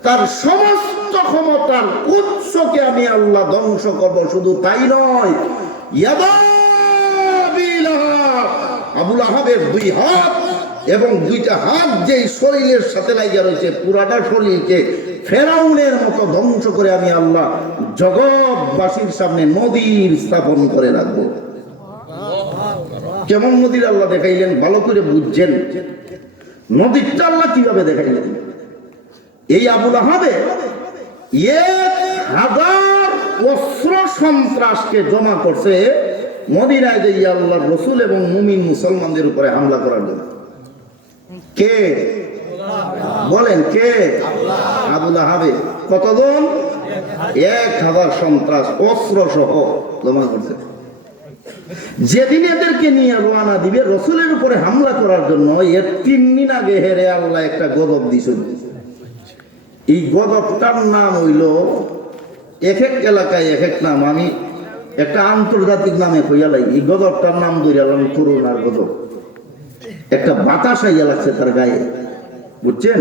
তার সমস্ত ক্ষমতার উৎসকে আমি আল্লাহ ধ্বংস করব। শুধু তাই নয়, আবু লাহাবের দুই হাত এবং দুইটা হাত যেই শরীরের সাথে লাগিয়া রয়েছে, পুরাটা শরীরকে ফেরাউনের মতো ধ্বংস করে আমি আল্লাহ জগৎবাসীর সামনে নদীর স্থাপন করে রাখবো। কেমন নদীর আল্লাহ দেখাইলেন ভালো করে বুঝছেন? নদীরটা আল্লাহ কিভাবে দেখাইলেন? এই আবু লাহাবে 1000 অস্ত্র সন্ত্রাসকে জমা করছে মদিনায় যে আল্লাহর রাসূল এবং মুমিন মুসলমানদের উপরে হামলা করার জন্য। কে বলেন? কে? আবু লাহাবে। কতজন? 1000 সন্ত্রাস অস্ত্র সহ জমা করছে। যেদিন এদেরকে নিয়ে রওনা দিবে রাসূলের উপরে হামলা করার জন্য, এর 3 দিন আগে হেরে আল্লাহ একটা গজব দিয়েছিল। এই গজবটার নাম হইল, এক এক এলাকায় এক এক নাম, আমি একটা আন্তর্জাতিক নামে কইয়া লাই। এই গজবটার নাম ধরিলাম করোনার গজব। একটা বাতাস আইয়া লাগছে তার গায়ে, বুঝছেন?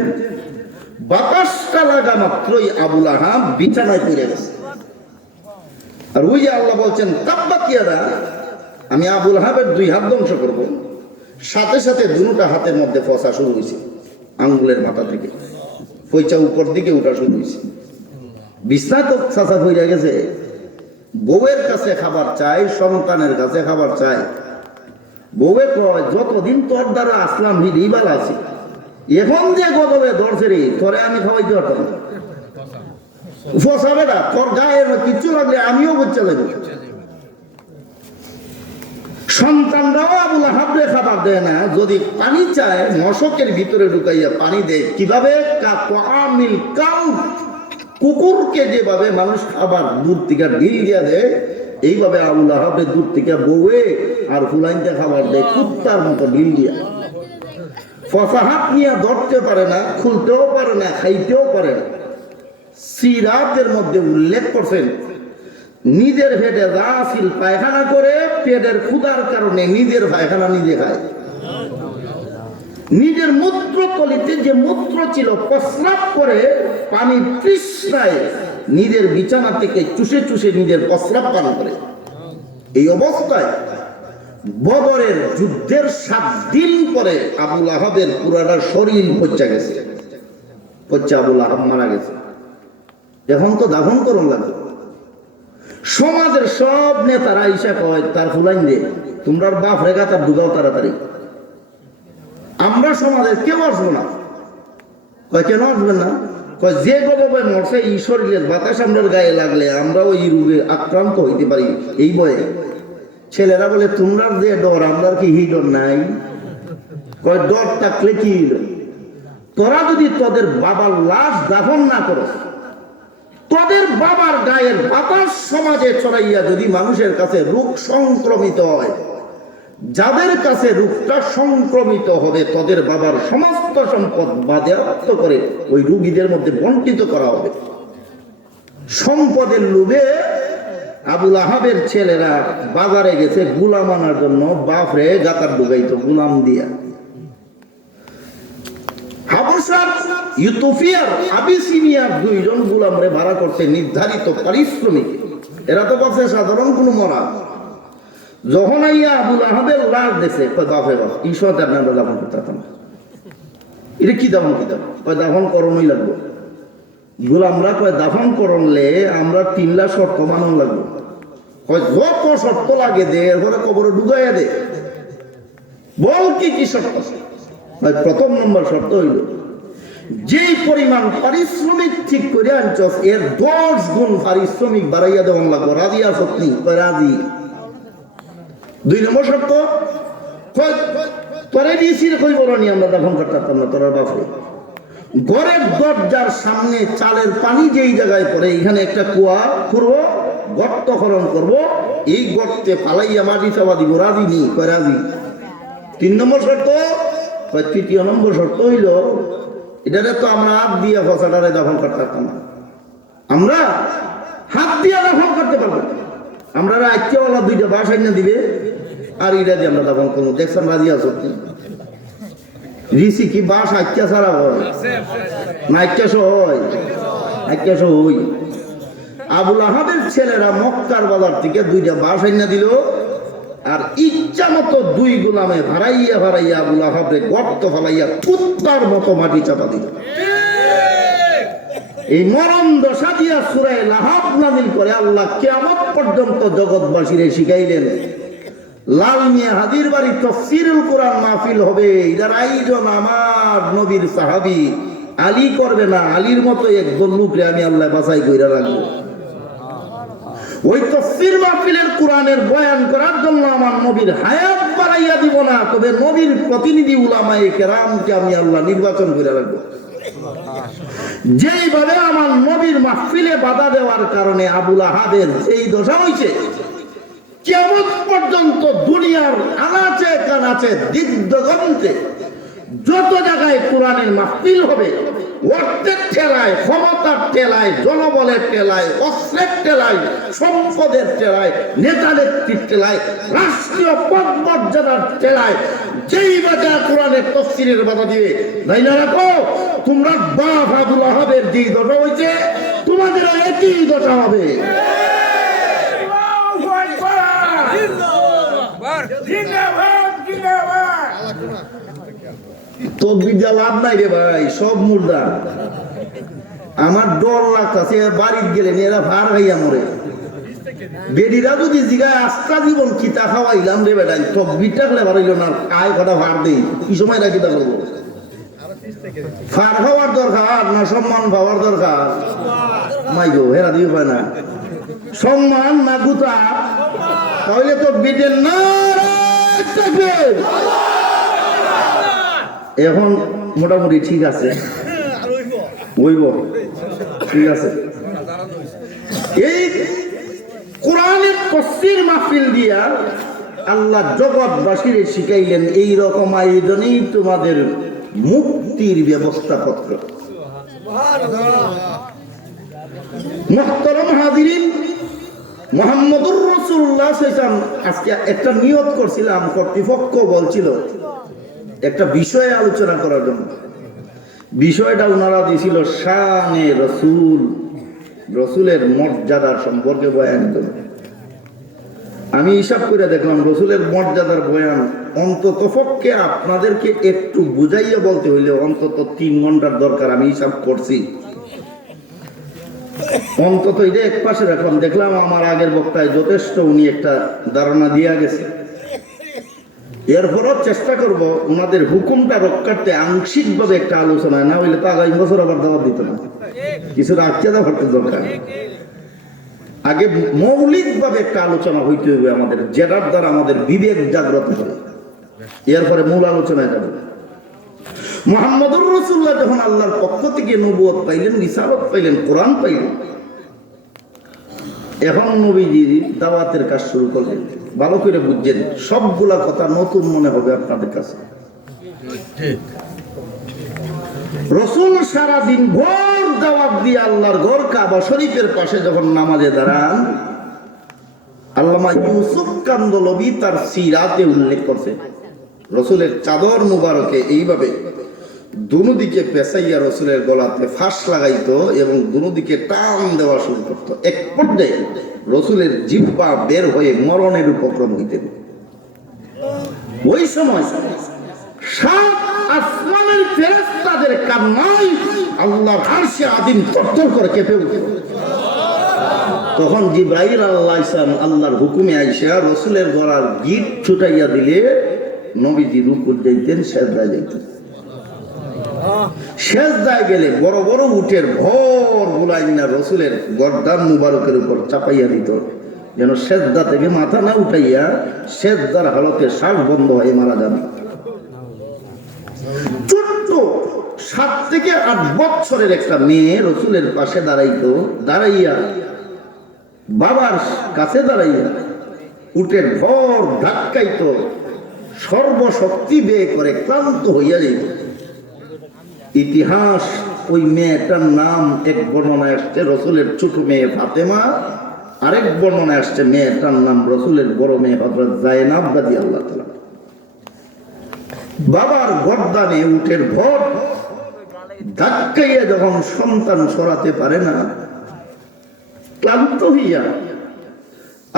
বাতাসটা লাগা মাত্রই আবু লাহাব বিছানায় পড়ে গেছে। আর ওই যে আল্লাহ বলছেন তাব্বাত ইয়াদা, আমি আবু লাহাবের 2 হাত ধ্বংস করব। সাথে সাথে দুটা হাতের মধ্যে ফসা শুরু হয়েছে, আঙ্গুলের মাথা থেকে পয়চা উপর দিকে উঠা শুরু হয়েছে। বিছনা তো চাচা হয়ে গেছে। বউয়ের কাছে খাবার চাই, সন্তানের কাছে খাবার চাই। বউয়ে কয়, যতদিন তোর দ্বারা আসলাম হিরিবাল আছি, এখন যে গদবে ধরছে রে, তোরে আমি খাওয়াইতে পারতাম না। ফসাবে না, তোর গায়ে কিচ্ছু লাগলে আমিও বচ্চা লাগবে। সন্তানরাও আবু লাহাবরে খাবার দেয় না। যদি পানি চায় মশকের ভিতরে ঢুকাইয়া পানি দেয়। কিভাবে? কুকুরকে যেভাবে মানুষ খাবার দূর থেকে ঢিল দিয়া দেয়, এইভাবে আবু লাহাবের দূর থেকে বউয়ে আর ফুলাইনতে খাবার দেয় কুত্তার মতো ঢিল দিয়া। ফসাহাত নিয়ে ধরতে পারে না, খুলতেও পারে না, খাইতেও পারে না। সিরাতের মধ্যে উল্লেখ করছেন, নিজের পেটে যা ছিল পায়খানা করে, পেটের ক্ষুধার কারণে নিজের পায়খানা নিজে খায়। নিজের মূত্রতলিতে যে মূত্র ছিল প্রস্রাব করে পানি তৃষ্ণায় নিজের বিছানা থেকে চুষে চুষে নিজের প্রস্রাব পান করে। এই অবস্থায় বদরের যুদ্ধের 7 দিন পরে আবুল আহাবের পুরাটা শরীর পচা গেছে, পচা আবুল আহাব মারা গেছে। এখন তো দাফন করুন লাগবে। সমাজের সব নেতারা ইসা কয় তার ফুলাইন দিয়ে তোমরা বাপ রেখা তার ঢুকাও তাড়াতাড়ি। আমরা সমাজে কেউ আসবো না। কয় কেন আসবেন না? কয় যে গবে মরছে এই শরীরের বাতাস আমাদের গায়ে লাগলে আমরা ওই রোগে আক্রান্ত হইতে পারি এই বয়ে। ছেলেরা বলে তোমরা যে ডর আমরা কি হি ডর নাই? কয় ডর থাকলে কি হইল? তোরা যদি তোদের বাবার লাশ দাফন না করো, তোদের বাবার গায়ের বাতাস সমাজে ছড়াইয়া যদি মানুষের কাছে রোগ সংক্রমিত হয়, যাদের কাছে রোগটা সংক্রমিত হবে তোদের বাবার সমস্ত সম্পদ বাজেয়াপ্ত করে ওই রোগীদের মধ্যে বন্টিত করা হবে। সম্পদের লোভে আবুল আহাবের ছেলেরা বাজারে গেছে গুলাম আনার জন্য, বাপরে গাতার ঢুকাইতো গুলাম দিয়া। হাবশার ইথিওপিয়ার আবিসিনিয়ার 2 জন গুলামরে ভাড়া করতে নির্ধারিত পারিশ্রমিক। এরা তো বলছে সাধারণ কোনো মরা। যখন আইয়া আবুল আহাবের লাশ দেখছে কয় বাপে বাপ ঈশ্বর আপনারা দাফন করতে পারতাম না। এটা কি দাফন কিতাব? কয় দাফন করণই লাগবো। গোলামরা কয় দাফন করলে আমরা 3 লাখ শর্ত মানন লাগবো। কয় যত শর্ত লাগে দে, এরপরে কবরে ঢুকাইয়া দে। বল কি কি শর্ত? প্রথম নম্বর শর্ত হইল যেই পরিমাণ পারিশ্রমিক ঠিক করে আনছস এর 10 গুণ পারিশ্রমিক বাড়াইয়া দেওয়ান লাগবো। রাজি আসত নি? কয় রাজি। 2 নম্বর শর্ত তোরে দিয়েছি কই বলনি আমরা দাফন করতে পারতাম না তোরা বাপরে। ঘরের দরজার সামনে চালের পানি যেই জায়গায় পড়ে এখানে একটা কুয়া করবো, গর্ত খনন করবো, এই গর্তে পালাইয়া মাটি চাপা দিব। রাজি নি? কয় রাজি। 3 নম্বর শর্ত। কয় 3য় নম্বর শর্ত হইল এটারে তো আমরা হাত দিয়ে ফসাটারে দাফন করতে পারতাম না, আমরা হাত দিয়ে দাফন করতে পারবো। আমরা আইতিয়াওয়ালা 2টা বাস আইনা দিবে আর এটা দিয়ে আমরা দাফন করবো। দেখছেন রাজি আছো? ঋষি কি বাস আইত্যা ছাড়া হয় না? আইত্যা সহ হয়, আইত্যা সহ হই। আবুল আহাবের ছেলেরা মক্কার বাজার থেকে 2টা বাস আইনা দিল আর ইচ্ছা মতো 2 গোলামে ভাড়াইয়া ভাড়াইয়া আবুল আহাবরে গর্ত ফালাইয়া কুত্তার মতো মাটি চাপা দিল। এই মরণ দশা দিয়া সূরা লাহাব নাযিল করে আল্লাহ কিয়ামত পর্যন্ত জগৎবাসীরে শিখাইলেন লাল মিয়া হাদির বাড়ি তাফসীরুল কোরআন মাহফিল হবে। এটার আয়োজন আমার নবীর সাহাবী আলী করবে না, আলীর মতো একজন লোকরে আমি আল্লাহ বাছাই কইরা রাখবো। ওই তাফসীর মাহফিলের কোরআনের বয়ান করার জন্য আমার নবীর হায়াত বাড়াইয়া দিব না, তবে নবীর প্রতিনিধি উলামায়ে কেরামকে আমি আল্লাহ নির্বাচন করে রাখবো। যেইভাবে আমার নবীর মাহফিলে বাধা দেওয়ার কারণে আবুল আহাবের এই দশা হয়েছে, কিয়ামত পর্যন্ত দুনিয়ার আনাচে কানাচে দিক দিগন্তে যত জায়গায় কোরআনের মাহফিল হবে, অর্থের ঠেলায়, ক্ষমতার ঠেলায়, জনবলের ঠেলায়, অস্ত্রের ঠেলায়, সম্পদের ঠেলায়, নেতা নেত্রীর ঠেলায়, রাষ্ট্রীয় পদ মর্যাদার ঠেলায় যেই বাধা কোরআনের তাফসীরের বাধা দিবে, তাই না রাখো তোমরা বাপ আবুল আহাবের যেই দশা হয়েছে তোমাদেরও একই দশা হবে। তকবীর দেওয়া লাভ নাই রে ভাই, সব মুর্দা। আমার ডর লাগতেছে বাড়িতে গেলে এরা ভার হইয়া মরে। বেডিরা যদি জিগায় আস্তা জীবন কিতা খাওয়াইলাম রে বেটাই, তকবীর টাকলে ভার হইল না, আয় কটা ভার দেই কি সময় রাখি তা করবো? ফার খাওয়ার দরকার না সম্মান পাওয়ার দরকার? মাইগো হেরা দিয়ে পায় না সম্মান না গুতা, তাহলে তো বিটের না। এখন মোটামুটি ঠিক আছে, হইব ঠিক আছে। এই কোরআনের তাফসীর মাহফিল দিয়া আল্লাহ জগৎবাসীরে শিখাইলেন এই রকম আয়োজনেই তোমাদের মুক্তির ব্যবস্থাপত্র। মুহতারাম হাজিরিন, মুহাম্মদুর রাসূলুল্লাহ সাল্লাল্লাহু আলাইহি ওয়াসাল্লাম আজকে একটা নিয়ত করছিলাম, কর্তৃপক্ষ বলছিল একটা বিষয়ে আলোচনা করার জন্য। বিষয়টা ওনারা দিয়েছিল শানে রসুল, রসুলের মর্যাদার সম্পর্কে বয়ান করে। আমি হিসাব করে দেখলাম রসুলের মর্যাদার বয়ান অন্তত পক্ষে আপনাদেরকে একটু বুঝাইয়া বলতে হইলে অন্তত 3 ঘন্টার দরকার। আমি হিসাব করছি, অন্তত এটা এক পাশে রাখলাম। দেখলাম আমার আগের বক্তায় যথেষ্ট উনি একটা ধারণা দিয়া গেছে। এরপরও চেষ্টা করব ওনাদের হুকুমটা রক্ষার্থে আংশিকভাবে একটা আলোচনা, না হইলে তো আগামী বছর আবার দাওয়াত দিত না, কিছু রাখতে দেওয়ার দরকার। আগে মৌলিকভাবে একটা আলোচনা হইতে হবে আমাদের, যেটার দ্বারা আমাদের বিবেক জাগ্রত হবে, এরপরে মূল আলোচনায় যাবে। মুহাম্মদুর রাসূলুল্লাহ যখন আল্লাহর পক্ষ থেকে নবুয়ত পাইলেন, রিসালাত পাইলেন, কোরআন পাইলেন, এখন নবীজি দাওয়াতের কাজ শুরু করলেন। ভালো করে বুঝছেন, সবগুলা কথা নতুন মনে হবে আপনাদের কাছে। রাসূল সারাদিন ভোর দাওয়াত দিয়ে আল্লাহর ঘর কাবা শরীফের পাশে যখন নামাজে দাঁড়ান, আল্লামা ইউসুফ কান্দলবি তার সিরাতে উল্লেখ করছে রাসূলের চাদর মুবারকে এইভাবে দুদিকে পেঁচাইয়া রসুলের গলাতে ফাঁস লাগাইতো এবং দুদিকে টান দেওয়া শুরু করতো। এক পর্যায়ে রসুলের জিহ্বা বের হয়ে মরণের উপক্রম হইতেন। ওই সময় সাত আসমানের ফেরেশতাদের কান্নায় আল্লাহর আরশে আযীম থরথর করে কেঁপে উঠে। তখন জিবরাইল আলাইহিস সালাম আল্লাহর হুকুমে আইসা রসুলের গলার গিট ছুটাইয়া দিলে নবীজি রুকু যাইতেন, সিজদায় যাইতেন। সিজদায় গেলে বড় বড় উটের ভর বুলাইনা রসুলের গর্দান মুবারকের উপর চাপাইয়া দিত, যেন সিজদা থেকে মাথা না উঠাইয়া সিজদার হালতে শ্বাস বন্ধ হয়ে মারা যাবে। ছোট্ট 7 থেকে 8 বছরের একটা মেয়ে রসুলের পাশে দাঁড়াইতো, দাঁড়াইয়া বাবার কাছে দাঁড়াইয়া উটের ভর ধাক্কাইতো, সর্বশক্তি ব্যয় করে ক্লান্ত হইয়া যাইত। ইতিহাস ওই মেয়েটার নাম এক বর্ণনায় আসছে রসুলের ছোট মেয়ে ফাতেমা, আরেক বর্ণনায় আসছে মেয়েটার নাম রসুলের বড় মেয়ে হযরত যায়েনাব রাদিয়াল্লাহু তাআলা। বাবার গর্দানে উটের ভর ধাক্কাইয়া যখন সন্তান সরাতে পারে না, ক্লান্ত হইয়া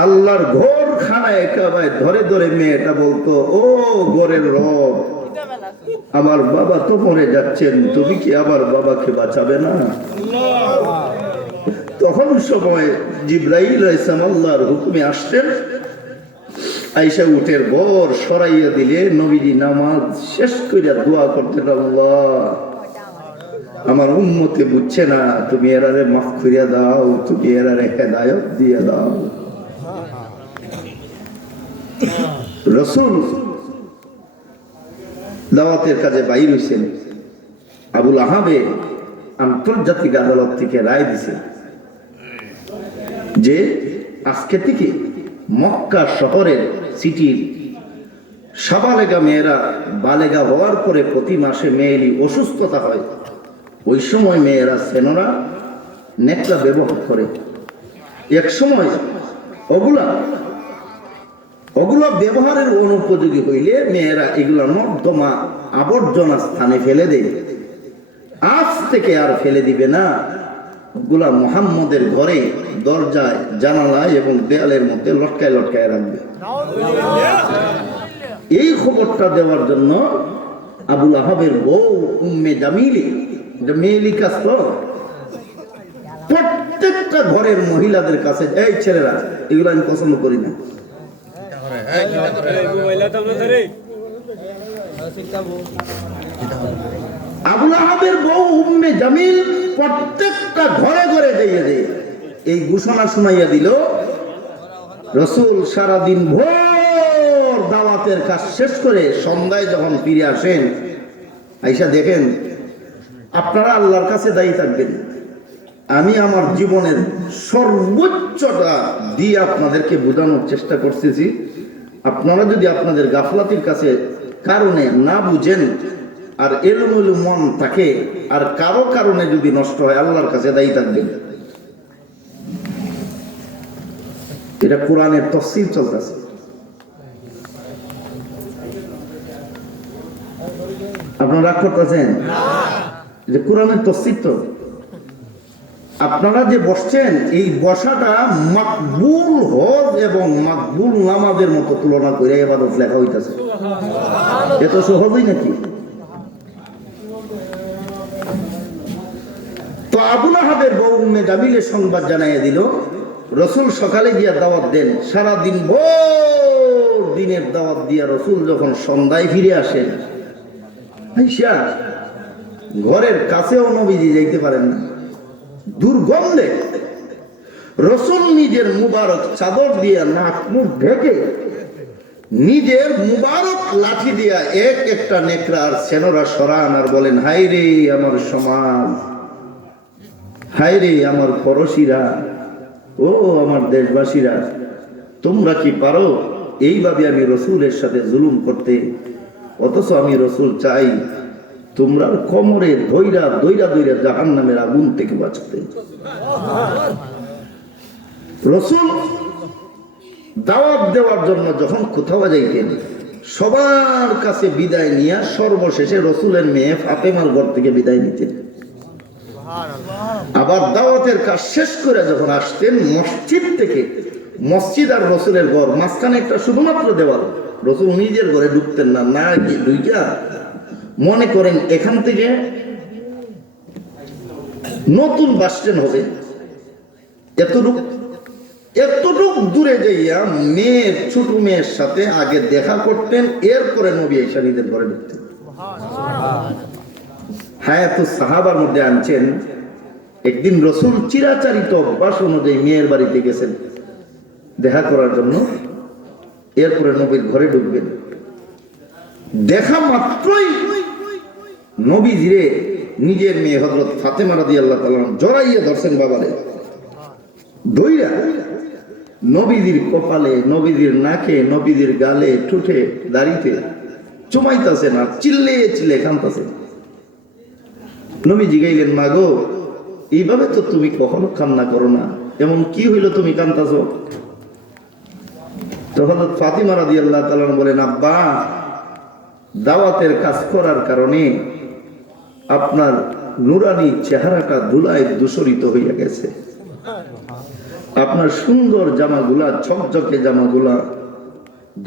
আল্লাহর ঘর খানায় একেবারে ধরে ধরে মেয়েটা বলতো, ও ঘরের রব, আমার বাবা তো মরে যাচ্ছেন, তুমি কি আবার বাবাকে বাঁচাবে না? তখন সময় জিবরাইল আলাইহিস সালাম আল্লাহর হুকুমে আসছেন, আয়েশা উটের ভর সরাইয়া দিলে নবীজি নামাজ শেষ কইরা দোয়া করতেন, আল্লাহ আমার উম্মতে বুঝছে না, তুমি এরারে মাফ করিয়া দাও, তুমি এরারে হেদায়েত দিয়ে দাও। রাসূল দাওয়াতের কাজে বাইর হইছেন। আবুল আহাবে আন্তর্জাতিক আদালত থেকে রায় দিছে যে আজকে থেকে মক্কা শহরের সিটির সাবালেগা মেয়েরা বালেগা হওয়ার পরে প্রতি মাসে মেয়েলি অসুস্থতা হয়, ওই সময় মেয়েরা সেনরা নেকড়া ব্যবহার করে। এক সময় ওগুলা ব্যবহারের অনুপযোগী হইলে মেয়েরা এগুলা নর্দমা আবর্জনা স্থানে ফেলে দেয়। আজ থেকে আর ফেলে দিবে না, ওগুলা মুহাম্মদের ঘরে দরজায়, জানালায় এবং দেয়ালের মধ্যে লটকায় লটকায় রাখবে। এই খবরটা দেওয়ার জন্য আবুল আহাবের বউ উম্মে জামিলি, মেয়েলি কাজ তো, প্রত্যেকটা ঘরের মহিলাদের কাছে, এই ছেলেরা এগুলো আমি পছন্দ করি না, আবুল আহাবের বউ উম্মে জামিল প্রত্যেকটা ঘরে ঘরে দিয়ে দেয় এই ঘোষণা শুনাইয়া দিল। রাসূল সারাদিন ভোর দাওয়াতের কাজ শেষ করে সন্ধ্যায় যখন ফিরে আসেন, আইসা দেখেন আপনারা আল্লাহর কাছে দায়ী থাকবেন, আমি আমার জীবনের সর্বোচ্চটা দিয়ে আপনাদেরকে বোঝানোর চেষ্টা করতেছি। আপনারা যদি আপনাদের গাফলাতির কাছে কারণে না বুঝেন আর এলোমেলো মন থাকে আর কারো কারণে যদি নষ্ট হয়, আল্লাহর কাছে দায়ী থাকবেন। এটা কোরআনের তাফসীর চলতেছে। আপনারা রাগ করতেছেন যে কোরআনের তাফসীর তো আপনারা যে বসছেন, এই বসাটা মাকবুল হজ এবং মাকবুল নামাজের মতো তুলনা করে ইবাদত লেখা হইতাছে। এত সহজই নাকি? তো আবু লাহাবের বউ উম্মে জামিলের সংবাদ জানাইয়া দিল, রসুল সকালে গিয়া দাওয়াত দেন, সারাদিন ভোর দিনের দাওয়াত দিয়া রসুল যখন সন্ধ্যায় ফিরে আসেন, আইসা ঘরের কাছেও নবীজি যাইতে পারেন না, দুর্গন্ধে রসুল নিজের মুবারক চাদর দিয়া নাক মুখ ঢেকে নিজের মুবারক লাঠি দিয়া এক একটা নেকড়া আর সেনরা সরান আর বলেন, হাই রে আমার সমাজ, হাই রে আমার পড়শিরা, ও আমার দেশবাসীরা, তোমরা কি পারো এইভাবে আমি রসুলের সাথে জুলুম করতে? অথচ আমি রসুল চাই তোমরা কোমরে ধইরা ধইরা ধইরা জাহান্নামের আগুন থেকে বাঁচাতে। রসুল দাওয়াত দেওয়ার জন্য যখন কোথাও যাইতেন, সবার কাছে বিদায় নিয়ে সর্বশেষে রসুলের মেয়ে ফাতেমার ঘর থেকে বিদায় নিতেন। আবার দাওয়াতের কাজ শেষ করে যখন আসতেন মসজিদ থেকে, মসজিদ আর রসুলের ঘর মাঝখানে একটা শুধুমাত্র দেওয়াল, রসুল নিজের ঘরে ঢুকতেন না, না গিয়ে ঢুইকা মনে করেন এখান থেকে নতুন বাস স্ট্যান্ড হবে, এতটুক দূরে যাইয়া মেয়ের ছোট মেয়ের সাথে আগে দেখা করতেন, এরপরে নবী আয়েশা নিজের ঘরে ঢুকতেন। হায়াতুস সাহাবার মধ্যে আনছেন, একদিন রসুল চিরাচারিত অভ্যাস অনুযায়ী মেয়ের বাড়িতে গেছেন দেখা করার জন্য, এরপরে নবীর ঘরে ঢুকবেন। দেখা মাত্রই নবীজিরে নিজের মেয়ে হযরত ফাতেমা রাদিয়াল্লাহু তাআলা জড়াইয়া ধরছেন, বাবারে ধইরা নবীজির কপালে, নবীজির নাকে, নবীজির গালে, ঠোঁটে, দাড়িতে চুমাইতেছে না, চিল্লে চিল্লে কাঁদতেছে। নবী জিগাইলেন, মা গো, এইভাবে তো তুমি কখনো কান্না করো না, এমন কি হইল তুমি কাঁদতেছো? তো হযরত ফাতিমা রাদিয়াল্লাহু তাআলা বলেন, আব্বা, দাওয়াতের কাজ করার কারণে আপনার নুরানি চেহারাটা ধুলায় দূষরিত হইয়া গেছে, আপনার সুন্দর জামাগুলা, ঝকঝকে জামাগুলা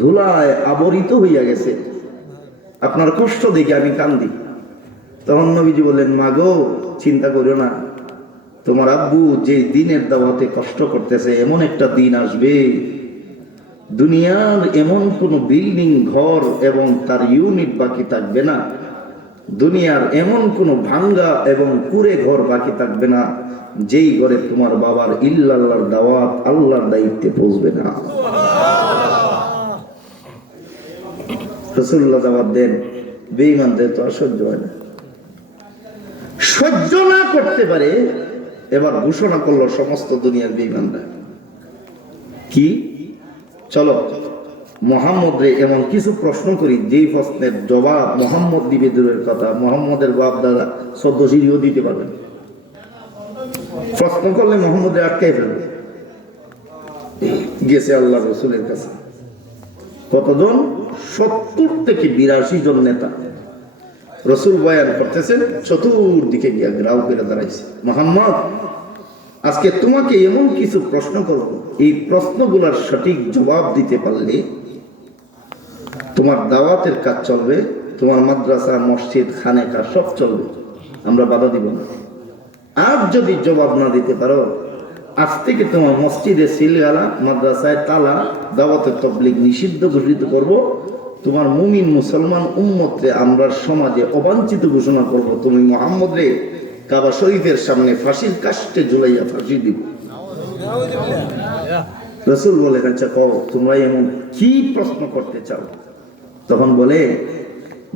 ধুলায় আবরিত হইয়া গেছে, আপনার কষ্ট দেখে আমি কান্দি। তখন নবীজি বললেন, মা গো, চিন্তা করিও না, তোমার আব্বু যে দিনের দাওয়াতে কষ্ট করতেছে, এমন একটা দিন আসবে দুনিয়ার এমন কোন বিল্ডিং, ঘর এবং তার ইউনিট বাকি থাকবে না, দুনিয়ার এমন কোন ভাঙ্গা এবং কুড়ে ঘর বাকি থাকবে না যেই ঘরে তোমার বাবার ইল্লাল্লাহর দাওয়াত, আল্লাহর দায়িত্বে পৌঁছবে না। রাসূলুল্লাহ দাওয়াত দেন, বেঈমানদের তো সহ্য হয় না, সহ্য না করতে পারে। এবার ঘোষণা করলো সমস্ত দুনিয়ার বেঈমানরা, কি, চলো মুহাম্মদ রে এমন কিছু প্রশ্ন করি যেই প্রশ্নের জবাব মুহাম্মদ দিবে দূরের কথা, মুহাম্মদের বাপ দাদা সদ্যশীলও দিতে পারবেন। প্রশ্ন করলে মুহাম্মদের আটকাই ফেলবে। গেছে আল্লাহ রসুলের কাছে কতজন? 70 থেকে 82 জন নেতা। রসুল বয়ান করতেছেন, চতুর্দিকে গিয়া গ্রাউ করে দাঁড়াইছে, মুহাম্মদ, আজকে তোমাকে এমন কিছু প্রশ্ন করব, এই প্রশ্নগুলোর সঠিক জবাব দিতে পারলে তোমার দাওয়াতের কাজ চলবে, তোমার মাদ্রাসা, মসজিদ, খানেকা সব চলবে, আমরা বাধা দিব না। আর যদি জবাব না দিতে পারো, আজ থেকে তোমার মসজিদে সিলগালা, মাদ্রাসায় তালা, দাওয়াতের তাবলীগ নিষিদ্ধ ঘোষিত করব, তোমার মুমিন মুসলমান উম্মতরে আমরা সমাজে অবাঞ্ছিত ঘোষণা করব, তুমি মুহাম্মদ রে কাবা শরীফের সামনে ফাঁসির কাস্টে ঝুলাইয়া ফাঁসি দিব। রাসূল বলেন, আচ্ছা কও, তোমরা এমন কি প্রশ্ন করতে চাও? তখন বলে,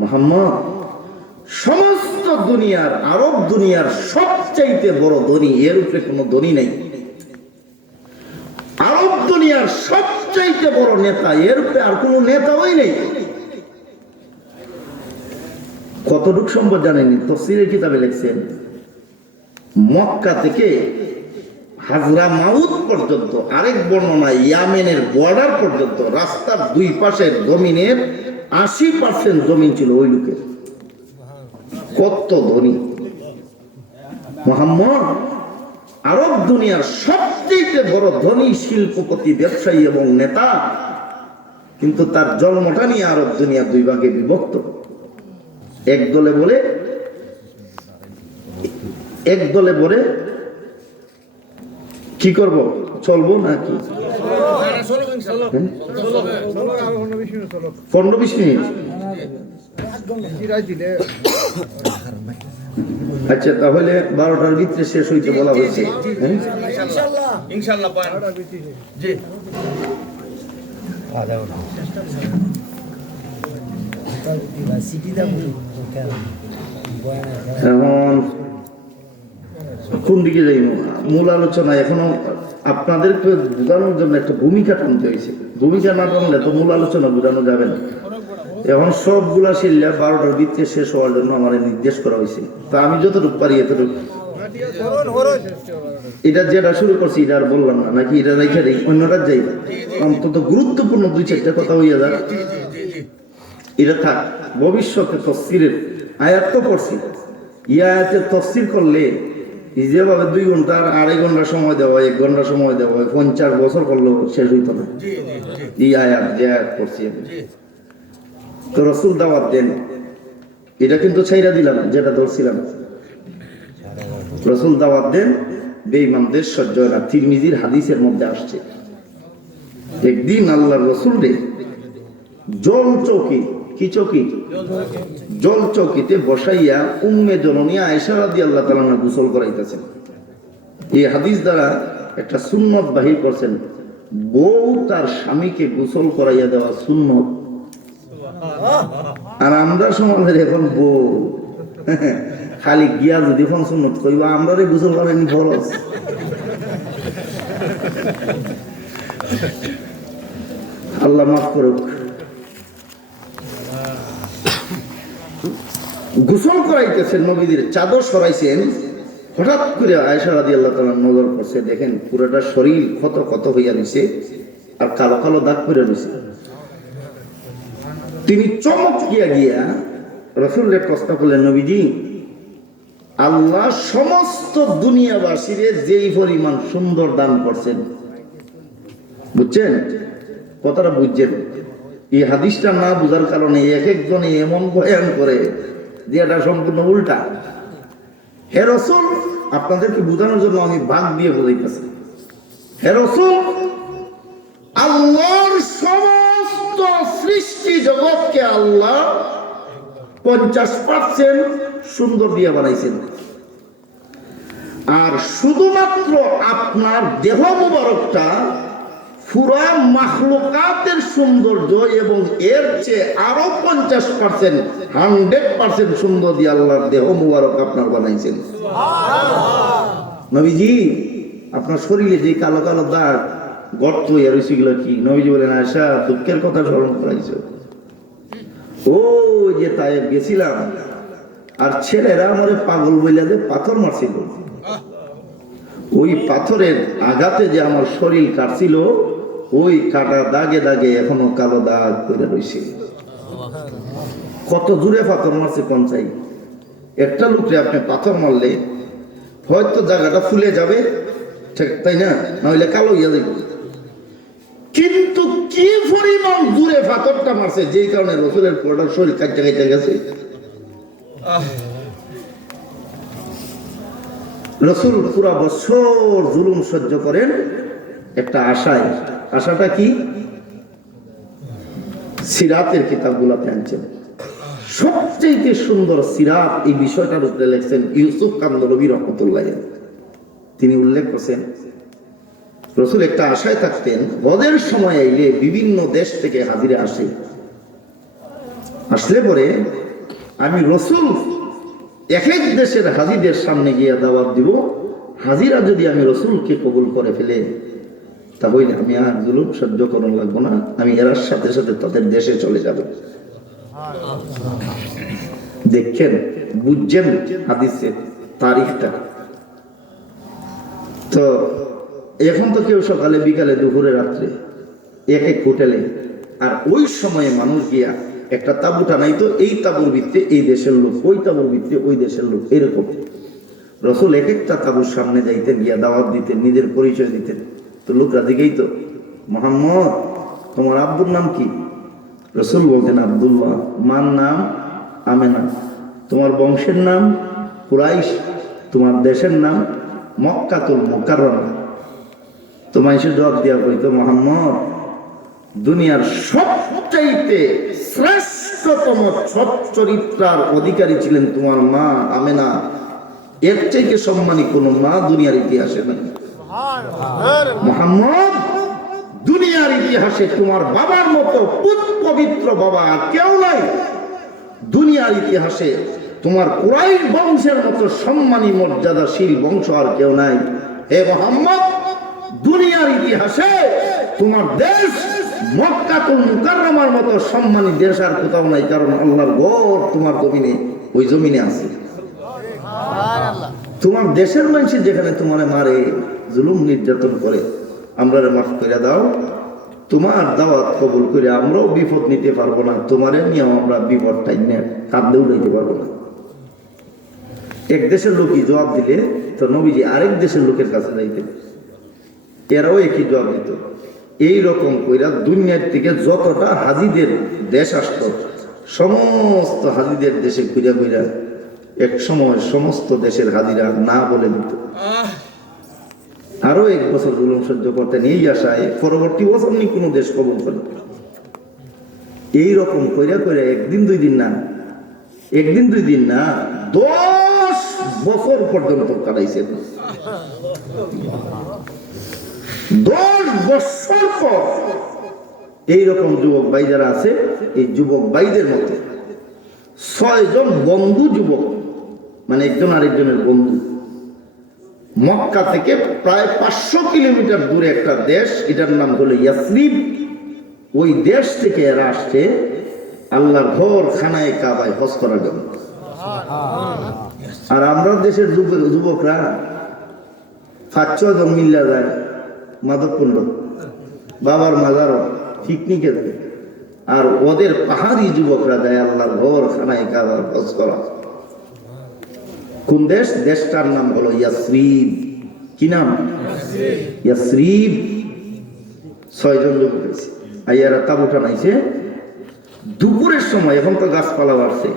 মুহাম্মদ, সমস্ত দুনিয়ার, আরব দুনিয়ার সবচাইতে বড় ধনী, এর উপরে কোনো ধনী নাই। আরব দুনিয়ার সবচাইতে বড় নেতা, এর উপরে আর কোনো নেতাই নেই। কতটুক সম্পদ জানেনি? তাফসীরের কিতাবে লিখছেন, মক্কা থেকে হাজরা মাউত পর্যন্ত, আরেক বর্ণনায় ইয়ামেনের বর্ডার পর্যন্ত রাস্তার দুই পাশের জমিনের 80% জমিন ছিল ওই লোকের। কত ধনী মুহাম্মদ! আরব দুনিয়ার সবচেয়ে বড় ধনী শিল্পপতি, ব্যবসায়ী এবং নেতা, কিন্তু তার জন্মটা নিয়ে আরব দুনিয়া দুই ভাগে বিভক্ত। এক দলে বলে কি করব, চলবো নাকি 15-20 মিনিট? আচ্ছা, তাহলে 12টার ভিতরে শেষ হইতে বলা হয়েছে। এখন কোন দিকে যাই? মূল আলোচনা এখনো আপনাদেরকে বোঝানোর জন্য একটা ভূমিকা টানতে হয়েছে। ভূমিকা না টানলে তো মূল আলোচনা বোঝানো যাবে না। এখন সবগুলা শিল্লা 12টার ভিতরে শেষ হওয়ার জন্য আমার নির্দেশ করা হয়েছে। তা আমি যতটুকু পারি এতটুকু। এটা যেটা শুরু করছি এটা আর বললাম না, নাকি এটা রেখে দিই, অন্যটা যাই। অন্তত গুরুত্বপূর্ণ 2-4টা কথা হইয়া যাক, এটা থাক। ভবিষ্যতে তফসিরের আয়াত তো পড়ছি, আয়াতের তফসির করলে যেভাবে 2 ঘন্টা আর 2.5 ঘন্টা সময় দেওয়া হয়, 1 ঘন্টা সময় দেওয়া হয়, 50 বছর করলেও শেষ হইত না। এই আয়াত যে আয়াত পড়ছি তো রাসূল দাওয়াত দেন, এটা কিন্তু ছাইরা দিলাম যেটা ধরছিলাম। রাসূল দাওয়াত দেন, বেঈমানদের সহ্য হয় না। তিরমিজির হাদিসের মধ্যে আসছে, একদিন আল্লাহর রাসূল রে জল চৌকি, কি চৌকি? জল চৌকিতে বসাইয়া উম্মে জননী আয়েশা রাদিয়াল্লাহু তাআলা না গোসল করাইতেছেন। এই হাদিস দ্বারা একটা সুন্নত বাহির করছেন, বউ তার স্বামীকে গোসল করাইয়া দেওয়া সুন্নত। আর আমরা সমাজের এখন বউ খালি গিয়া যদি ফোন সুন্নত কইবা, আমরা গোসল করেন ফরজ। আল্লাহ মাফ করুক। গোসল করাইতেছেন, নবীদের চাদর সরাইছেন। হঠাৎ করে আয়েশা রাদিয়াল্লাহু তাআলা নজর করছে, দেখেন পুরোটা শরীর ক্ষত ক্ষত হইয়া রয়েছে আর কালো কালো দাগ পড়ে রয়েছে। তিনি চমক গিয়া রাসূলের প্রশ্ন করলেন, নবীজি, আল্লাহ সমস্ত দুনিয়াবাসীরে যেই পরিমাণ সুন্দর দান করছেন, বুঝছেন কথাটা? বুঝছেন? এই হাদিসটা না বুঝার কারণে এক একজনে এমন বয়ান করে যে এটা সম্পূর্ণ উল্টা। হে রাসূল, আপনাদেরকে বোঝানোর জন্য আমি বাদ দিয়ে বলাইতেছি। হে রাসূল, আল্লাহর সমস্ত সৃষ্টি জগৎকে আল্লাহ 50% সুন্দর দিয়ে বানাইছেন, আর শুধুমাত্র আপনার দেহ মুবারকটা পুরা মাখলুকাতের সৌন্দর্য এবং এর চেয়ে আরো 50%, 100% সুন্দর দিয়ে আল্লাহর দেহ মুবারক আপনার বানাইছেন। নবীজি, আপনার শরীরে যে কালো কালো দাগ গর্ত হইয়া রয়েছে, এগুলো কি? নবীজি বলেন, আয়েশা, দুঃখের কথা স্মরণ করাইছো। ও যে তায়েব গেছিলাম, আর ছেলেরা আমারে পাগল বইলা যে পাথর মারছিল, ওই পাথরের আঘাতে যে আমার শরীর কাটছিল, ওই কাটা দাগে দাগে এখনো কালো দাগ করে রয়েছে। কত দূরে পাথর মারছে পঞ্চাই। একটা লোকরে আপনি পাথর মারলে হয়তো জায়গাটা ফুলে যাবে, তাই না? নইলে কালো হইয়া যাবে। কিন্তু কি পরিমাণ দূরে পাথরটা মারছে, যেই কারণে রাসূলের পুরোটা শরীর কাটতে কাটতে গেছে। রাসূল পুরা বছর জুলুম সহ্য করেন একটা আশায়। আশাটা কি? সিরাতের কিতাবগুলোতে আনছেন। সবচেয়ে সুন্দর সিরাত এই বিষয়টার উপরে লেখছেন ইউসুফ কান্দলবী রহমতুল্লাহ। তিনি উল্লেখ করছেন, রাসূল একটা আশায় থাকতেন, হজের সময় আইলে বিভিন্ন দেশ থেকে হাজিরা আসলে পরে আমি রাসূল এক এক দেশের হাজিদের সামনে গিয়ে দাওয়াত দিব। হাজিরা যদি আমি রাসূলকে কবুল করে ফেলে, তাহলে আমি আর জুলুম সহ্য করুন লাগবো না, আমি এরার সাথে সাথে তাদের দেশে চলে যাব। দেখেন, বুঝছেন হাদিসের তারিখটা? তো এখন তো কেউ সকালে বিকালে দুপুরে রাত্রে এক এক হোটেলে, আর ওই সময়ে মানুষ গিয়া একটা তাঁবু টানাইতো, এই তাঁবুর ভিত্তে এই দেশের লোক, ওই তাঁবুর ভিত্তে ওই দেশের লোক, এরকম। রসুল এক একটা তাঁবুর সামনে যাইতেন, গিয়া দাওয়াত দিতেন, নিজের পরিচয় দিতেন। তো লোকরা দিকেই তো, মোহাম্মদ তোমার আব্বুর নাম কি? রসুল বলতেন আব্দুল্লাহ। মার নাম আমেনা। তোমার বংশের নাম কুরাইশ। তোমার দেশের নাম মক্কাতুল মুকাররমা। তো মানুষের জবাব দিয়া কইতো, মোহাম্মদ দুনিয়ার সবচাইতে শ্রেষ্ঠতম সৎ চরিত্রার অধিকারী ছিলেন তোমার মা আমেনা। এর চাইতে সম্মানী কোন মা দুনিয়ার ইতিহাসে নেই। মোহাম্মদ দুনিয়ার ইতিহাসে তোমার বাবার মতো পবিত্র বাবা আর কেউ নাই। দুনিয়ার ইতিহাসে তোমার কুরাইশ বংশের মতো সম্মানী মর্যাদাশীল বংশ আর কেউ নাই। হে মোহাম্মদ দুনিয়ার ইতিহাসে তোমার দেশ মক্কাতুল মুকাররমার মতো সম্মানী দেশ আর কোথাও নাই, কারণ আল্লাহর ঘর তোমার জমিনে, ওই জমিনে আছে। তোমার দেশের মানুষ যেখানে তোমার মারে, জুলুম নির্যাতন করে, আমরা মাফ করে দাও। তোমার দাওয়াত কবুল করে আমরাও বিপদ নিতে পারবো না, তোমারে নিয়েও আমরা বিপদ টাইনে কাঁদতে উঠাইতে পারবো না। এক দেশের লোকই জবাব দিলে তো নবীজি আরেক দেশের লোকের কাছে যাইতেন, এরাও একই জবাব দিত। এইরকম কইরা দুনিয়ার থেকে যতটা হাজিদের দেশ আসত, সমস্ত হাজিদের দেশে ঘুরা ঘুরা এক সময় সমস্ত দেশের হাজিরা না বলে দিত। আরো এক বছর জুলুম সহ্য করতেন, এই আশায় পরবর্তী বছর নি কোনো দেশ কবুল করে। এইরকম কইরা কইরা একদিন দুই দিন না 10 বছর পর্যন্ত কাটাইছেন। 10 বছর পর এইরকম যুবক ভাই যারা আছে, এই যুবক ভাইদের মধ্যে 6 জন বন্ধু যুবক, মানে একজন আরেকজনের বন্ধু, মক্কা থেকে প্রায় 500 কিলোমিটার দূরে একটা দেশ, এটার নাম হলো ইয়াসরিব। ওই দেশ থেকে এরা আসছে আল্লাহর ঘর খানায়ে কাবায় হজ করার জন্য। আর আমরা দেশের যুবকরা 5-6 জন মিল্লা যায় মাদককুণ্ড, বাবার মাজারও পিকনিকে যায়, আর ওদের পাহাড়ি যুবকরা যায় আল্লাহর ঘর খানায়ে কাবার হজ করা। কোন দেশ? দেশটার নাম হলো ইয়াসরিব। কি নাম? ইয়াসরিব। 6 জন যুবক হয়েছে, আইয়ারা তাঁবু টানাইছে দুপুরের সময়। এখন তো গাছপালা বাড়ছে,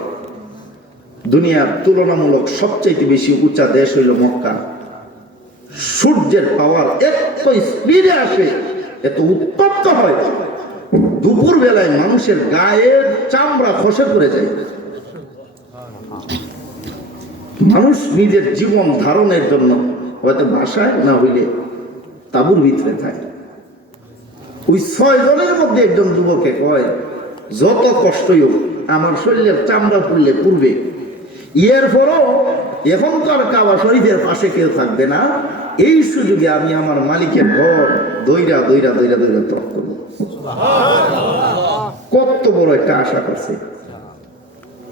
দুনিয়ার তুলনামূলক সবচাইতে বেশি উঁচা দেশ হইল মক্কা। সূর্যের পাওয়ার এত স্পিডে আসে, এত উত্তপ্ত হয়, দুপুর বেলায় মানুষের গায়ের চামড়া খসে পড়ে যায়। মানুষ নিজের জীবন ধারণের জন্য হয়তো বাসায় না হইলে তাঁবুর ভিতরে থাকে। ওই 6 জনের মধ্যে একজন যুবকে কয়, যত কষ্টই হোক আমার শরীরের চামড়া পুড়লে পুড়বে, এরপরও এখন তো আর কাবা শরীফের পাশে কেউ থাকবে না, এই সুযোগে আমি আমার মালিকের ঘর দইরা দইরা দইরা দইরা তফ করবো। কত বড় একটা আশা করছে,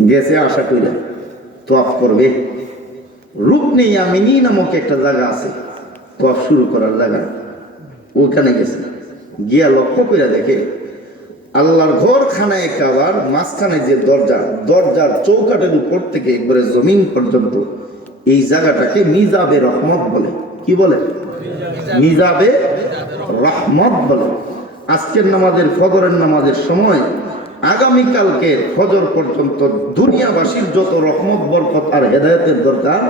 গেছে আশা কইরা তফ করবে। রুকনে ইয়ামিনী নামক একটা জায়গা আছে তফ শুরু করার জায়গা, ওখানে গেছে। গিয়া লক্ষ্য করে দেখে আল্লাহর ঘর খানায়ে কাবার মাঝখানে যে দরজার চৌকাটের উপর থেকে একবারে জমিন পর্যন্ত এই জায়গাটাকে মিজাবে রহমত বলে। কি বলে? মিজাবে রহমত বলে। আজকের নামাজের ফজরের নামাজের সময় আগামীকালকে ফজর পর্যন্ত দুনিয়াবাসীর যত রহমত বরকত আর হেদায়েতের দরকার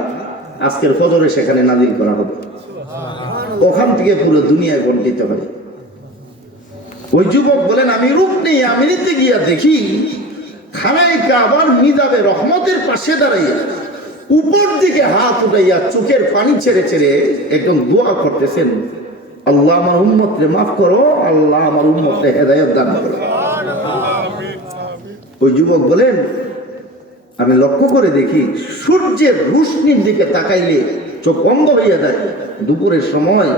আজকের ফজরে সেখানে নাজিল করা হবে। ওখান থেকে পুরো দুনিয়ায় বন্টিত হবে। ওই যুবক বলেন, আমি রুকনে ইয়ামিনীতে গিয়া দেখি খানায়ে কাবার মিজাবে রহমতের পাশে দাঁড়াইয়া উপর দিকে হাত উঠাইয়া চোখের পানি ছেড়ে ছেড়ে একদম দোয়া করতেছেন, আল্লাহ আমার উম্মতকে মাফ করো, আল্লাহ আমার উম্মতকে হেদায়েত দান করো। ওই যুবক বলেন, আমি লক্ষ্য করে দেখি সূর্যের রোশনির দিকে তাকাইলে চোখ অন্ধ হইয়া যায় দুপুরের সময়।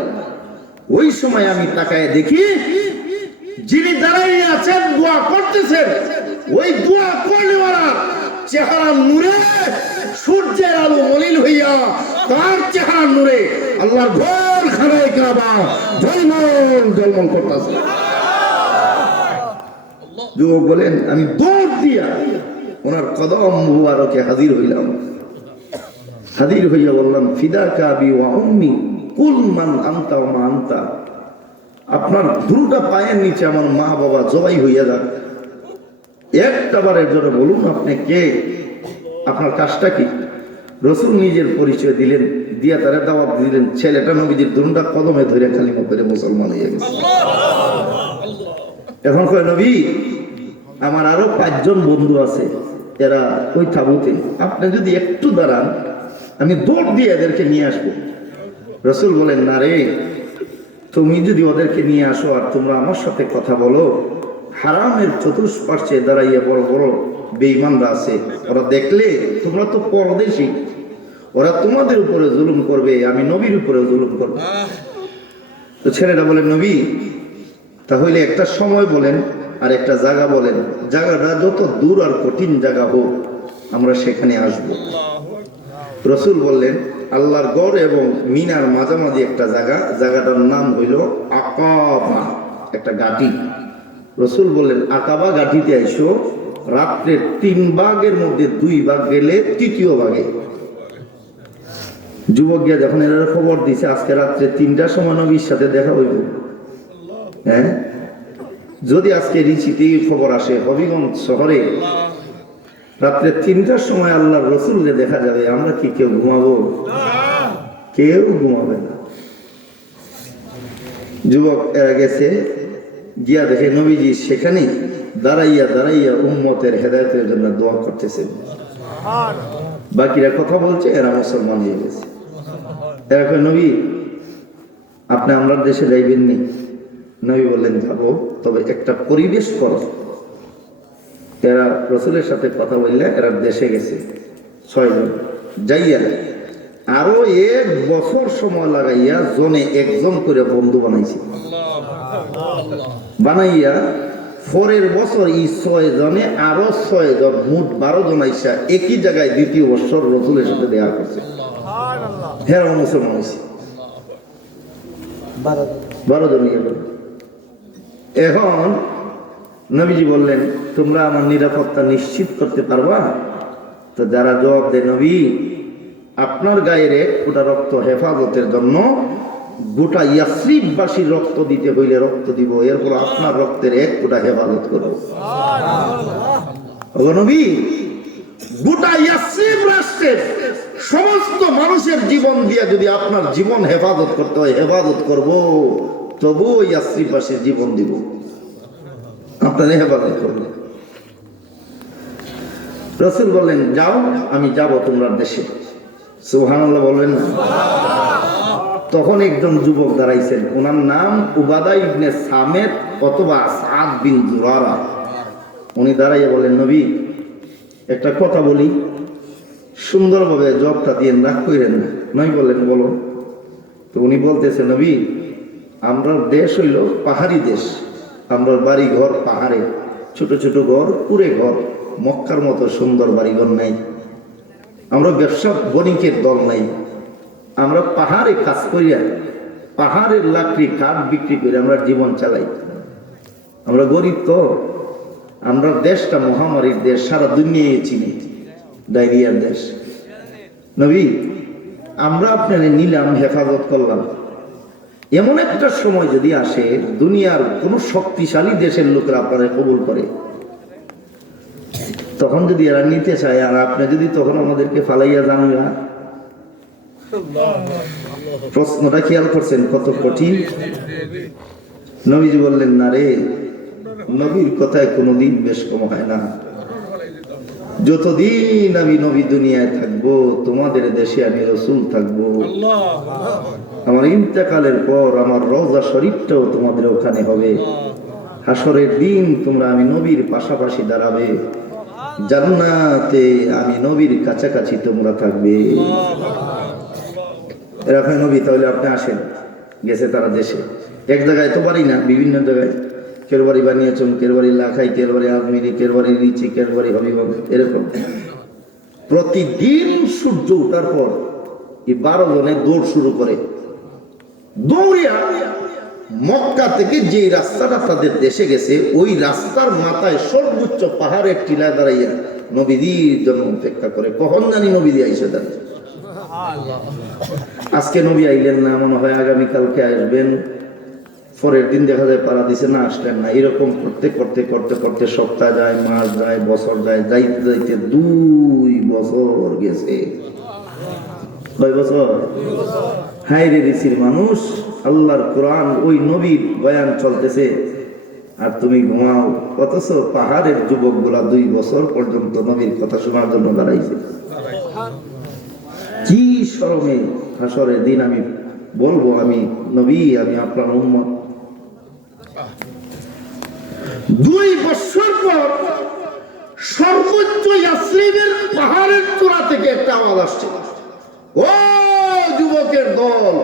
ওই সময় আমি তাকায় দেখি যিনি দাঁড়াইয়ে আছেন দোয়া করতেছেন, ওই দোয়া করলেওয়ালা চেহারা নূরে সূর্যের আলো মলিন হইয়া তার চেহারা নূরে আল্লাহর ঘর খানায় কাবা ঝলমল ঝলমল করতেছে। যুবক বলেন আমি দৌড় দিয়া ওনার কদম মুবারকে হাজির হইলাম। হাজির হইয়া বললাম ফিদাকা আবি ওয়া উম্মি কুল মান আনতা ওয়া মা আনতা, আপনার দুটা পায়ের নিচে আমার মা বাবা জবাই হইয়া যাক, একটা বারের জন্য বলুন আপনি কে, আপনার কাজটা কি। রসুল নিজের পরিচয় দিলেন, দিয়া তারা দাওয়াত দিলেন। ছেলেটা নবীজির দুটা কদমে ধরে কালিমা পড়ে মুসলমান হয়ে গেছে। এখন কয় নবী আমার আরো 5 জন বন্ধু আছে, এরা ওই তাঁবুতে, আপনি যদি একটু দাঁড়ান আমি দৌড় দিয়ে এদেরকে নিয়ে আসবো। রসুল বলেন না রে, তুমি যদি ওদেরকে নিয়ে আসো আর তোমরা আমার সাথে কথা বলো, হারামের চতুষ্পার্শ্বে দাঁড়াইয়া বড় বড় বেঈমানরা আছে, ওরা দেখলে তোমরা তো পরদেশী, ওরা তোমাদের উপরে জুলুম করবে, আমি নবীর উপরে জুলুম করবো। তো ছেলেটা বলেন নবী তাহলে একটা সময় বলেন আর একটা জায়গা বলেন, জায়গাটা যত দূর আর কঠিন জায়গা হোক আমরা সেখানে আসব। রসুল বললেন আল্লাহর গড় এবং মিনার মাঝামাঝি একটা জায়গা, জায়গাটার নাম হইল আকাবা, একটা গাটি। রসুল বললেন আকাবা গাটিতে আইসো, রাত্রের 3 ভাগের মধ্যে 2 ভাগ গেলে 3য় ভাগে। যুবক গিয়া যখন এরা খবর দিছে আজকে রাত্রে 3টার সময় নবীর সাথে দেখা হইব, হ্যাঁ যদি আজকে রিচিতে খবর আসে হবিগঞ্জ শহরে রাত্রে 3টার সময় আল্লাহর রসুলকে দেখা যাবে, আমরা কি কেউ ঘুমাবো? কেউ ঘুমাবে না। যুবক এরা গেছে, গিয়া দেখে নবীজি সেখানে দাঁড়াইয়া দাঁড়াইয়া উম্মতের হেদায়েতের জন্য দোয়া করতেছেন। বাকিরা কথা বলছে, এরা মুসলমান হয়ে গেছে। এরা কয় নবী আপনি আমরা দেশে যাইবেননি? নবী বললেন যাবো, তবে একটা পরিবেশ করো। এরা রসুলের সাথে কথা বললে এরা দেশে গেছে 6 জন, যাইয়া আরো 1 বছর সময় লাগাইয়া জনে 1 জন করে বন্ধু বানাইছে। বানাইয়া পরের বছর এই 6 জনে আরো 6 জন, মোট 12 জন আইসা একই জায়গায় 2য় বছর রসুলের সাথে দেখা করছে। হ্যাঁ মুসলমান হয়েছে 12 জন। এখন নবীজি বললেন তোমরা আমার নিরাপত্তা নিশ্চিত করতে পারবা? তো যারা জবাব দেয় নবী আপনার গায়ের 1 ফোঁটা রক্ত হেফাজতের জন্য গোটা ইয়াসরিববাসীর রক্ত দিতে হইলে রক্ত দিব, এরপর আপনার রক্তের 1 ফোঁটা হেফাজত করব। ও নবী গোটা ইয়াসরিব রাষ্ট্রের সমস্ত মানুষের জীবন দিয়ে যদি আপনার জীবন হেফাজত করতে হয় হেফাজত করব, তবু ইয়াসরিববাসীর জীবন দিব, আপনার হেফাজত করব। রসুল বললেন যাও, আমি যাব তোমরা দেশে। সুবহানাল্লাহ বলবেন না? তখন একজন যুবক দাঁড়াইছেন, ওনার নাম উবাদা ইবনে সামেত অথবা সাদ বিন জুরারা। উনি দাঁড়াইয়া বলেন নবী একটা কথা বলি, সুন্দরভাবে জবটা দিয়ে রাগ করেন না। নবী বললেন বলো। তো উনি বলতেছে নবী আমরা দেশ হইল পাহাড়ি দেশ, আমরা বাড়ি ঘর পাহাড়ে, ছোট ছোট ঘর, কুড়ে ঘর, মক্কার মতো সুন্দর বাড়িঘর নাই। আমরা ব্যবসা বণিকের দল নাই, আমরা পাহাড়ে কাজ করিয়া পাহাড়ের লাকড়ি কাঠ বিক্রি করে আমরা জীবন চালাই। আমরা গরিব তো, আমরা দেশটা মহামারীর দেশ, সারা দুনিয়ায় চিনি, ডায়রিয়ার দেশ। নবী আমরা আপনাদের নিলাম, হেফাজত করলাম, এমন একটা সময় যদি আসে দুনিয়ার কোন শক্তিশালী দেশের লোকরা আপনাদের কবুল করে, তখন যদি এরা নিতে চায় আর আপনি যদি তখন আমাদেরকে ফালাইয়া যান না। প্রশ্নটা খেয়াল করছেন কত কঠিন? নবীজি বললেন না রে, নবীর কথায় কোনোদিন বেশ কম হয় না। যতদিন আমি নবী দুনিয়ায় থাকবো তোমাদের দেশে আমি রসুল থাকবো। আমার ইন্তেকালের পর আমার রওজা শরীফটাও তোমাদের ওখানে হবে। হাসরের দিন তোমরা আমি নবীর পাশাপাশি দাঁড়াবে, জান্নাতে আমি নবীর কাছাকাছি তোমরা থাকবে। এরকম নবী তাহলে আপনি আসেন। গেছে তারা দেশে, এক জায়গায় তো পারি না, বিভিন্ন জায়গায়, কের বাড়ি বানিয়েছেন, কের বাড়ি লাখাই, কের বাড়ি আজমিরি, কের বাড়ি রিচি, কের বাড়ি হবিগঞ্জ, এরকম প্রতিদিন সূর্য ওঠার পর এই 12 জনে দৌড় শুরু করে। দৌড়িয়া মক্কা থেকে যে রাস্তাটা তাদের দেশে গেছে ওই রাস্তার মাথায় সর্বোচ্চ পাহাড়ের টিলায় দাঁড়াইয়া নবীজির জন্য অপেক্ষা করে, কখন জানি নবীজি আইসে দাঁড়িয়ে। আজকে নবী আইলেন না, মনে হয় আগামীকালকে আসবেন, পরের দিন দেখা যায় পাড়া দিছে না, আসলেন না। এরকম করতে করতে করতে করতে সপ্তাহ যায়, মাস যায়, বছর যায়, যাইতে যাইতে 2 বছর গেছে। কয় বছর? হায় রে ঋষির মানুষ, আল্লাহর কোরআন ওই নবীর বয়ান চলতেছে আর তুমি ঘুমাও। অথচ পাহাড়ের যুবক গুলা 2 বছর পর্যন্ত নবীর কথা শোনার জন্য দাঁড়াইছে। কি শরমে হাসরের দিন আমি বলবো আমি নবী, আমি আপনার উম্মত। 2 বছর পর সর্বোচ্চ ইয়াসরিবের পাহাড়ের চূড়া থেকে একটা আওয়াজ আসছে, ও যুবকের দল,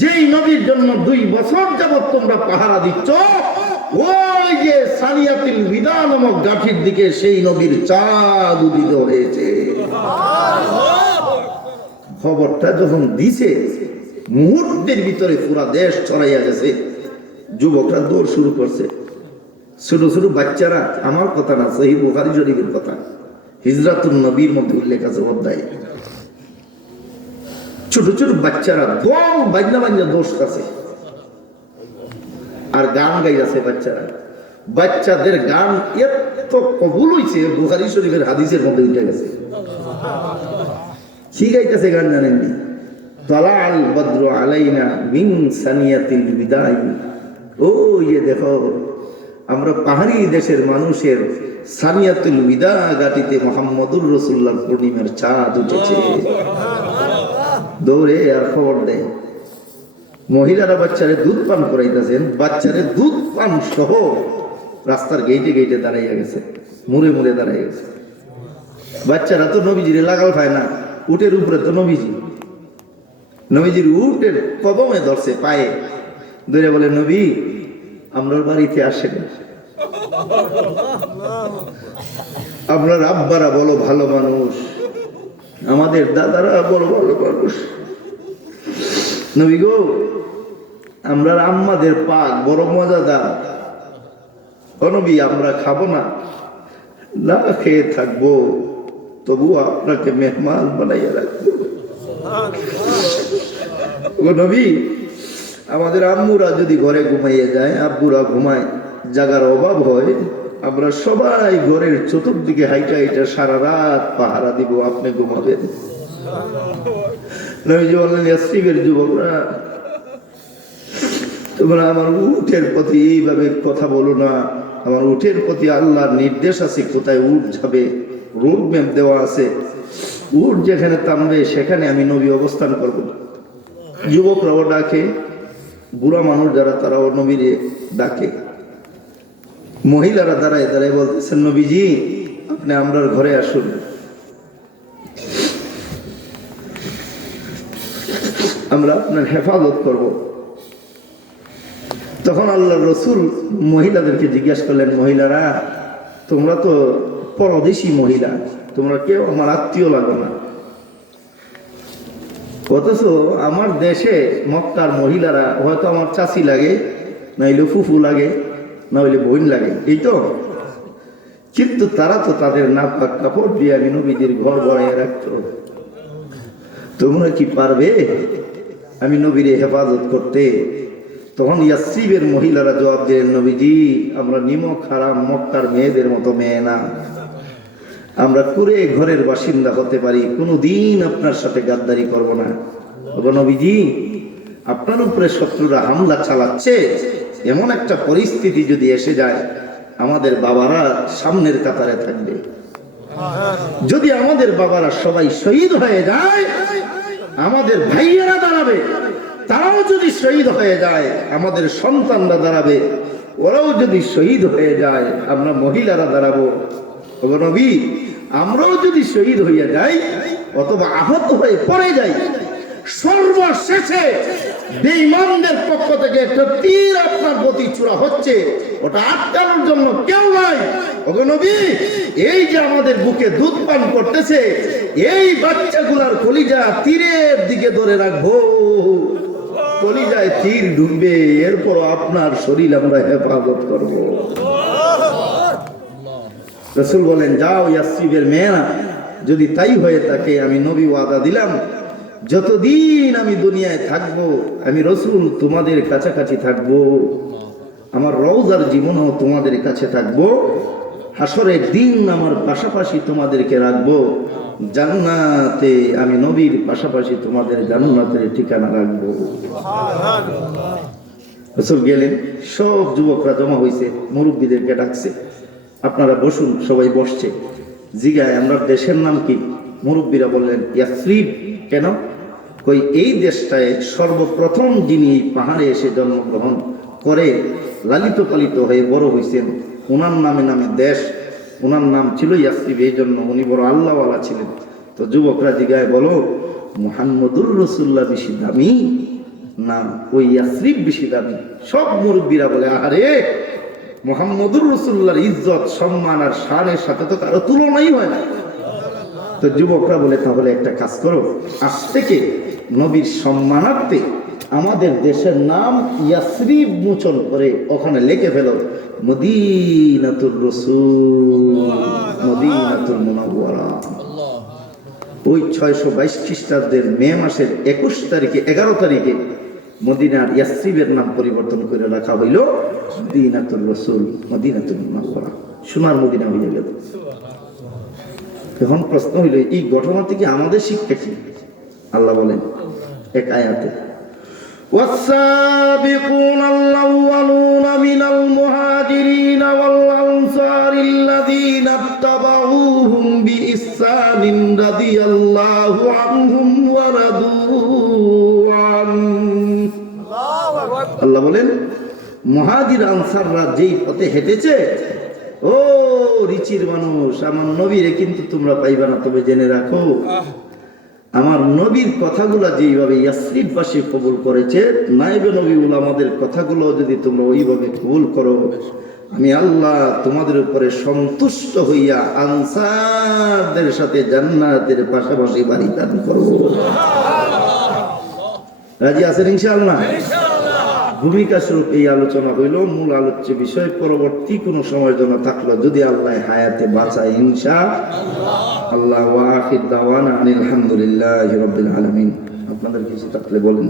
যেই নবীর জন্য 2 বছর যাবত তোমরা পাহারা দিচ্ছ, ওই যে সানিয়াতুল বিদা নামক গাঠির দিকে সেই নবীর চাঁদ উদিত হয়েছে। খবরটা যখন দিছে মুহূর্তের ভিতরে পুরা দেশ ছড়াইয়া গেছে। যুবকরা দৌড় শুরু করছে, ছোট ছোট বাচ্চারা, আমার কথা না, সহিহ বুখারী শরীফের কথা, হিজরাতুন নবীর মধ্যে উল্লেখ আছে অধ্যায়। ছোট ছোট বাচ্চারা দল বাজনা বাজনা দৌড়ছে আর গান গাইছে। বাচ্চাদের গান এত কবুল হইছে, বুখারী শরীফের হাদিসের মধ্যে উঠে গেছে। কি গাইতেছে গান জানেননি? তালাল বদ্র আলাইনা মিন সানিয়াতিল বিদাই। ও ইয়ে দেখো, আমরা পাহাড়ি দেশের মানুষের সানিয়াতুল বিদা গাটিতে মুহাম্মদুর রাসূলুল্লাহর পূর্ণিমার চাঁদ উঠেছে। দৌড়ে আর খবর দেয়। মহিলারা বাচ্চারে দুধ পান করাইতেছেন, বাচ্চারে দুধ পান সহ রাস্তার গেইটে গেইটে দাঁড়াইয়া গেছে, মুড়ে মুড়ে দাঁড়াইয়া গেছে। বাচ্চারা তো নবীজিরে লাগাল পায় না, উটের উপরে তো নবীজির উটের কদমে ধরছে, পায়ে ধরে বলে, নবী আমরা বাড়িতে আসেন, আপনার আব্বারা বলো ভালো মানুষ, আমাদের দাদারা বড় ভালো মানুষ, নবী গো আমরা আম্মাদের পাক বড় মজাদার, ও নবী আমরা খাবো না, না খেয়ে থাকবো, তবু আপনাকে মেহমান বানাইয়া রাখবো। ও নবী আমাদের আম্মুরা যদি ঘরে ঘুমাইয়া যায়, আব্বুরা ঘুমায়, জাগার অভাব হয়, আমরা সবাই ঘরের চতুর্দিকে হাইটা হাইটা সারা রাত পাহারা দিব, আপনি ঘুমাবেন। নবীজি বললেন, ইয়াসরিবের যুবকরা তোমরা আমার উটের প্রতি এইভাবে কথা বলো না, আমার উটের প্রতি আল্লাহর নির্দেশ আছে, কোথায় উট যাবে রোড ম্যাপ দেওয়া আছে, উট যেখানে থামবে সেখানে আমি নবী অবস্থান করব। যুবকরাও ডাকে, বুড়া মানুষ যারা তারাও নবীরে ডাকে। মহিলারা দাঁড়ায় দাঁড়ায় বলতেছেন, নবীজি আপনি আমরার ঘরে আসুন, আমরা আপনার হেফাজত করব। তখন আল্লাহর রাসূল মহিলাদেরকে জিজ্ঞাসা করলেন, মহিলারা তোমরা তো পরদেশী মহিলা, তোমরা কেউ আমার আত্মীয় লাগো না, অথচ আমার দেশে মক্কার মহিলারা হয়তো আমার চাচি লাগে, নাইলে ফুফু লাগে, না হইলে বোন লাগে, এই তো, কিন্তু তারা তো তাদের নাপাক কাপড় দিয়ে আমি নবীজির ঘর ভরাইয়া রাখতো। তোমরা কি পারবে আমি নবীরে হেফাজত করতে? তখন ইয়াসরিবের মহিলারা জবাব দিলেন, নবীজি আমরা নিমক হারাম মক্কার মেয়েদের মতো মেয়ে না, আমরা কুরে ঘরের বাসিন্দা হতে পারি, কোনোদিন আপনার সাথে গাদ্দারি করব না। নবীজি আপনার উপরে শত্রুরা হামলা চালাচ্ছে, এমন একটা পরিস্থিতি যদি এসে যায়, আমাদের বাবারা সামনের কাতারে থাকবে, যদি আমাদের বাবারা সবাই শহীদ হয়ে যায়, আমাদের ভাইয়েরা দাঁড়াবে, তারাও যদি শহীদ হয়ে যায়, আমাদের সন্তানরা দাঁড়াবে, ওরাও যদি শহীদ হয়ে যায়, আমরা মহিলারা দাঁড়াবো। নবী আমরাও যদি শহীদ হইয়া যাই অথবা আহত হয়ে পড়ে যাই, সর্বশেষে বেঈমানদের পক্ষ থেকে একটা তীর আপনার প্রতি ছোড়া হচ্ছে, ওটা আটকানোর জন্য কেউ নাই, ওগো নবী, এই যে আমাদের বুকে দুধ পান করতেছে, এই বাচ্চাগুলার কলিজা তীরের দিকে ধরে রাখবো, কলিজায় তীর ঢুকবে, এরপর আপনার শরীর আমরা হেফাজত করব। রাসূল বলেন, যাও ইয়াসরিবের মেয়েরা, যদি তাই হয়ে থাকে আমি নবী ওয়াদা দিলাম, যতদিন আমি দুনিয়ায় থাকবো আমি রাসূল তোমাদের কাছাকাছি থাকবো, আমার রওজার জীবনও তোমাদের কাছে থাকবো, হাসরের দিন আমার পাশাপাশি তোমাদেরকে রাখবো, জান্নাতে আমি নবীর পাশাপাশি তোমাদের জান্নাতের ঠিকানা রাখবো। রাসূল গেলেন, সব যুবকরা জমা হয়েছে, মুরব্বীদেরকে ডাকছে, আপনারা বসুন। সবাই বসছে। জিগায়, আমরা দেশের নাম কি? মুরব্বীরা বললেন ইয়াসরিব। কেন? কই এই দেশটায় সর্বপ্রথম যিনি এই পাহাড়ে এসে জন্মগ্রহণ করে লালিত পালিত হয়ে বড় হয়েছেন, ওনার নামে নামে দেশ, ওনার নাম ছিল ইয়াসরিব, এই জন্য উনি বড় আল্লাহওয়ালা ছিলেন। তো যুবকরা জিগায়, বলো মুহাম্মদুর রাসূলুল্লাহ বেশি দামি না ওই ইয়াসরিব বেশি দামি? সব মুরব্বীরা বলে, আরে মুহাম্মদুর রাসূলুল্লাহর ইজ্জত সম্মান আর শানের সাথে তো কারো তুলনাই হয় না। তো যুবকরা বলে, তাহলে একটা কাজ করো, আজ থেকে নবীর সম্মানার্থে আমাদের দেশের নাম ইয়াসরিব মোচন করে ওখানে লিখে ফেলো মদিনাতুর রাসূল, মদিনাতুল মুনাওয়ারা। ওই 622 খ্রিস্টাব্দের মে মাসের 21 তারিখে 11 তারিখে মদিনার ইয়াসরিবের নাম পরিবর্তন করে রাখা হইল মদিনাতুর রাসূল, মদিনাতুল মুনাওয়ারা, সোনার মদিনা হয়ে গেল। এখন প্রশ্ন হইল, এই ঘটনা থেকে আমাদের শিক্ষা কি? আল্লাহ বলেন এক আয়াতে, والسابقون الأولون من المهاجرين والأنصار الذين اتبعوهم بإحسان رضي الله عنهم ورضوا عنه। আল্লাহ বলেন, মুহাজির আনসাররা যেই পথে হেঁটেছে, ও রিচির মানুষ, আমার নবীরে কিন্তু তোমরা পাইবা না, তবে জেনে রাখো আমার নবীর কথাগুলা যেইভাবে ইয়াসরিববাসী কবুল করেছে, নায়েবে নবী উলামাদের কথাগুলো যদি তোমরা ওইভাবে কবুল করো, আমি আল্লাহ তোমাদের উপরে সন্তুষ্ট হইয়া আনসারদের সাথে জান্নাতের পাশাপাশি বাড়ি দান করব। রাজি আছেন ইনশাআল্লাহ? ভূমিকা স্বরূপ এই আলোচনা হইল। মূল আলোচ্য বিষয় পরবর্তী কোন সময়ের জন্য থাকলো, যদি আল্লাহ হায়াতে বাঁচায় ইনশাআল্লাহ। ওয়া আখির দাওয়ানা আনিল হামদুলিল্লাহি রাব্বিল আলামিন। আপনাদের কিছু থাকলে বলেন।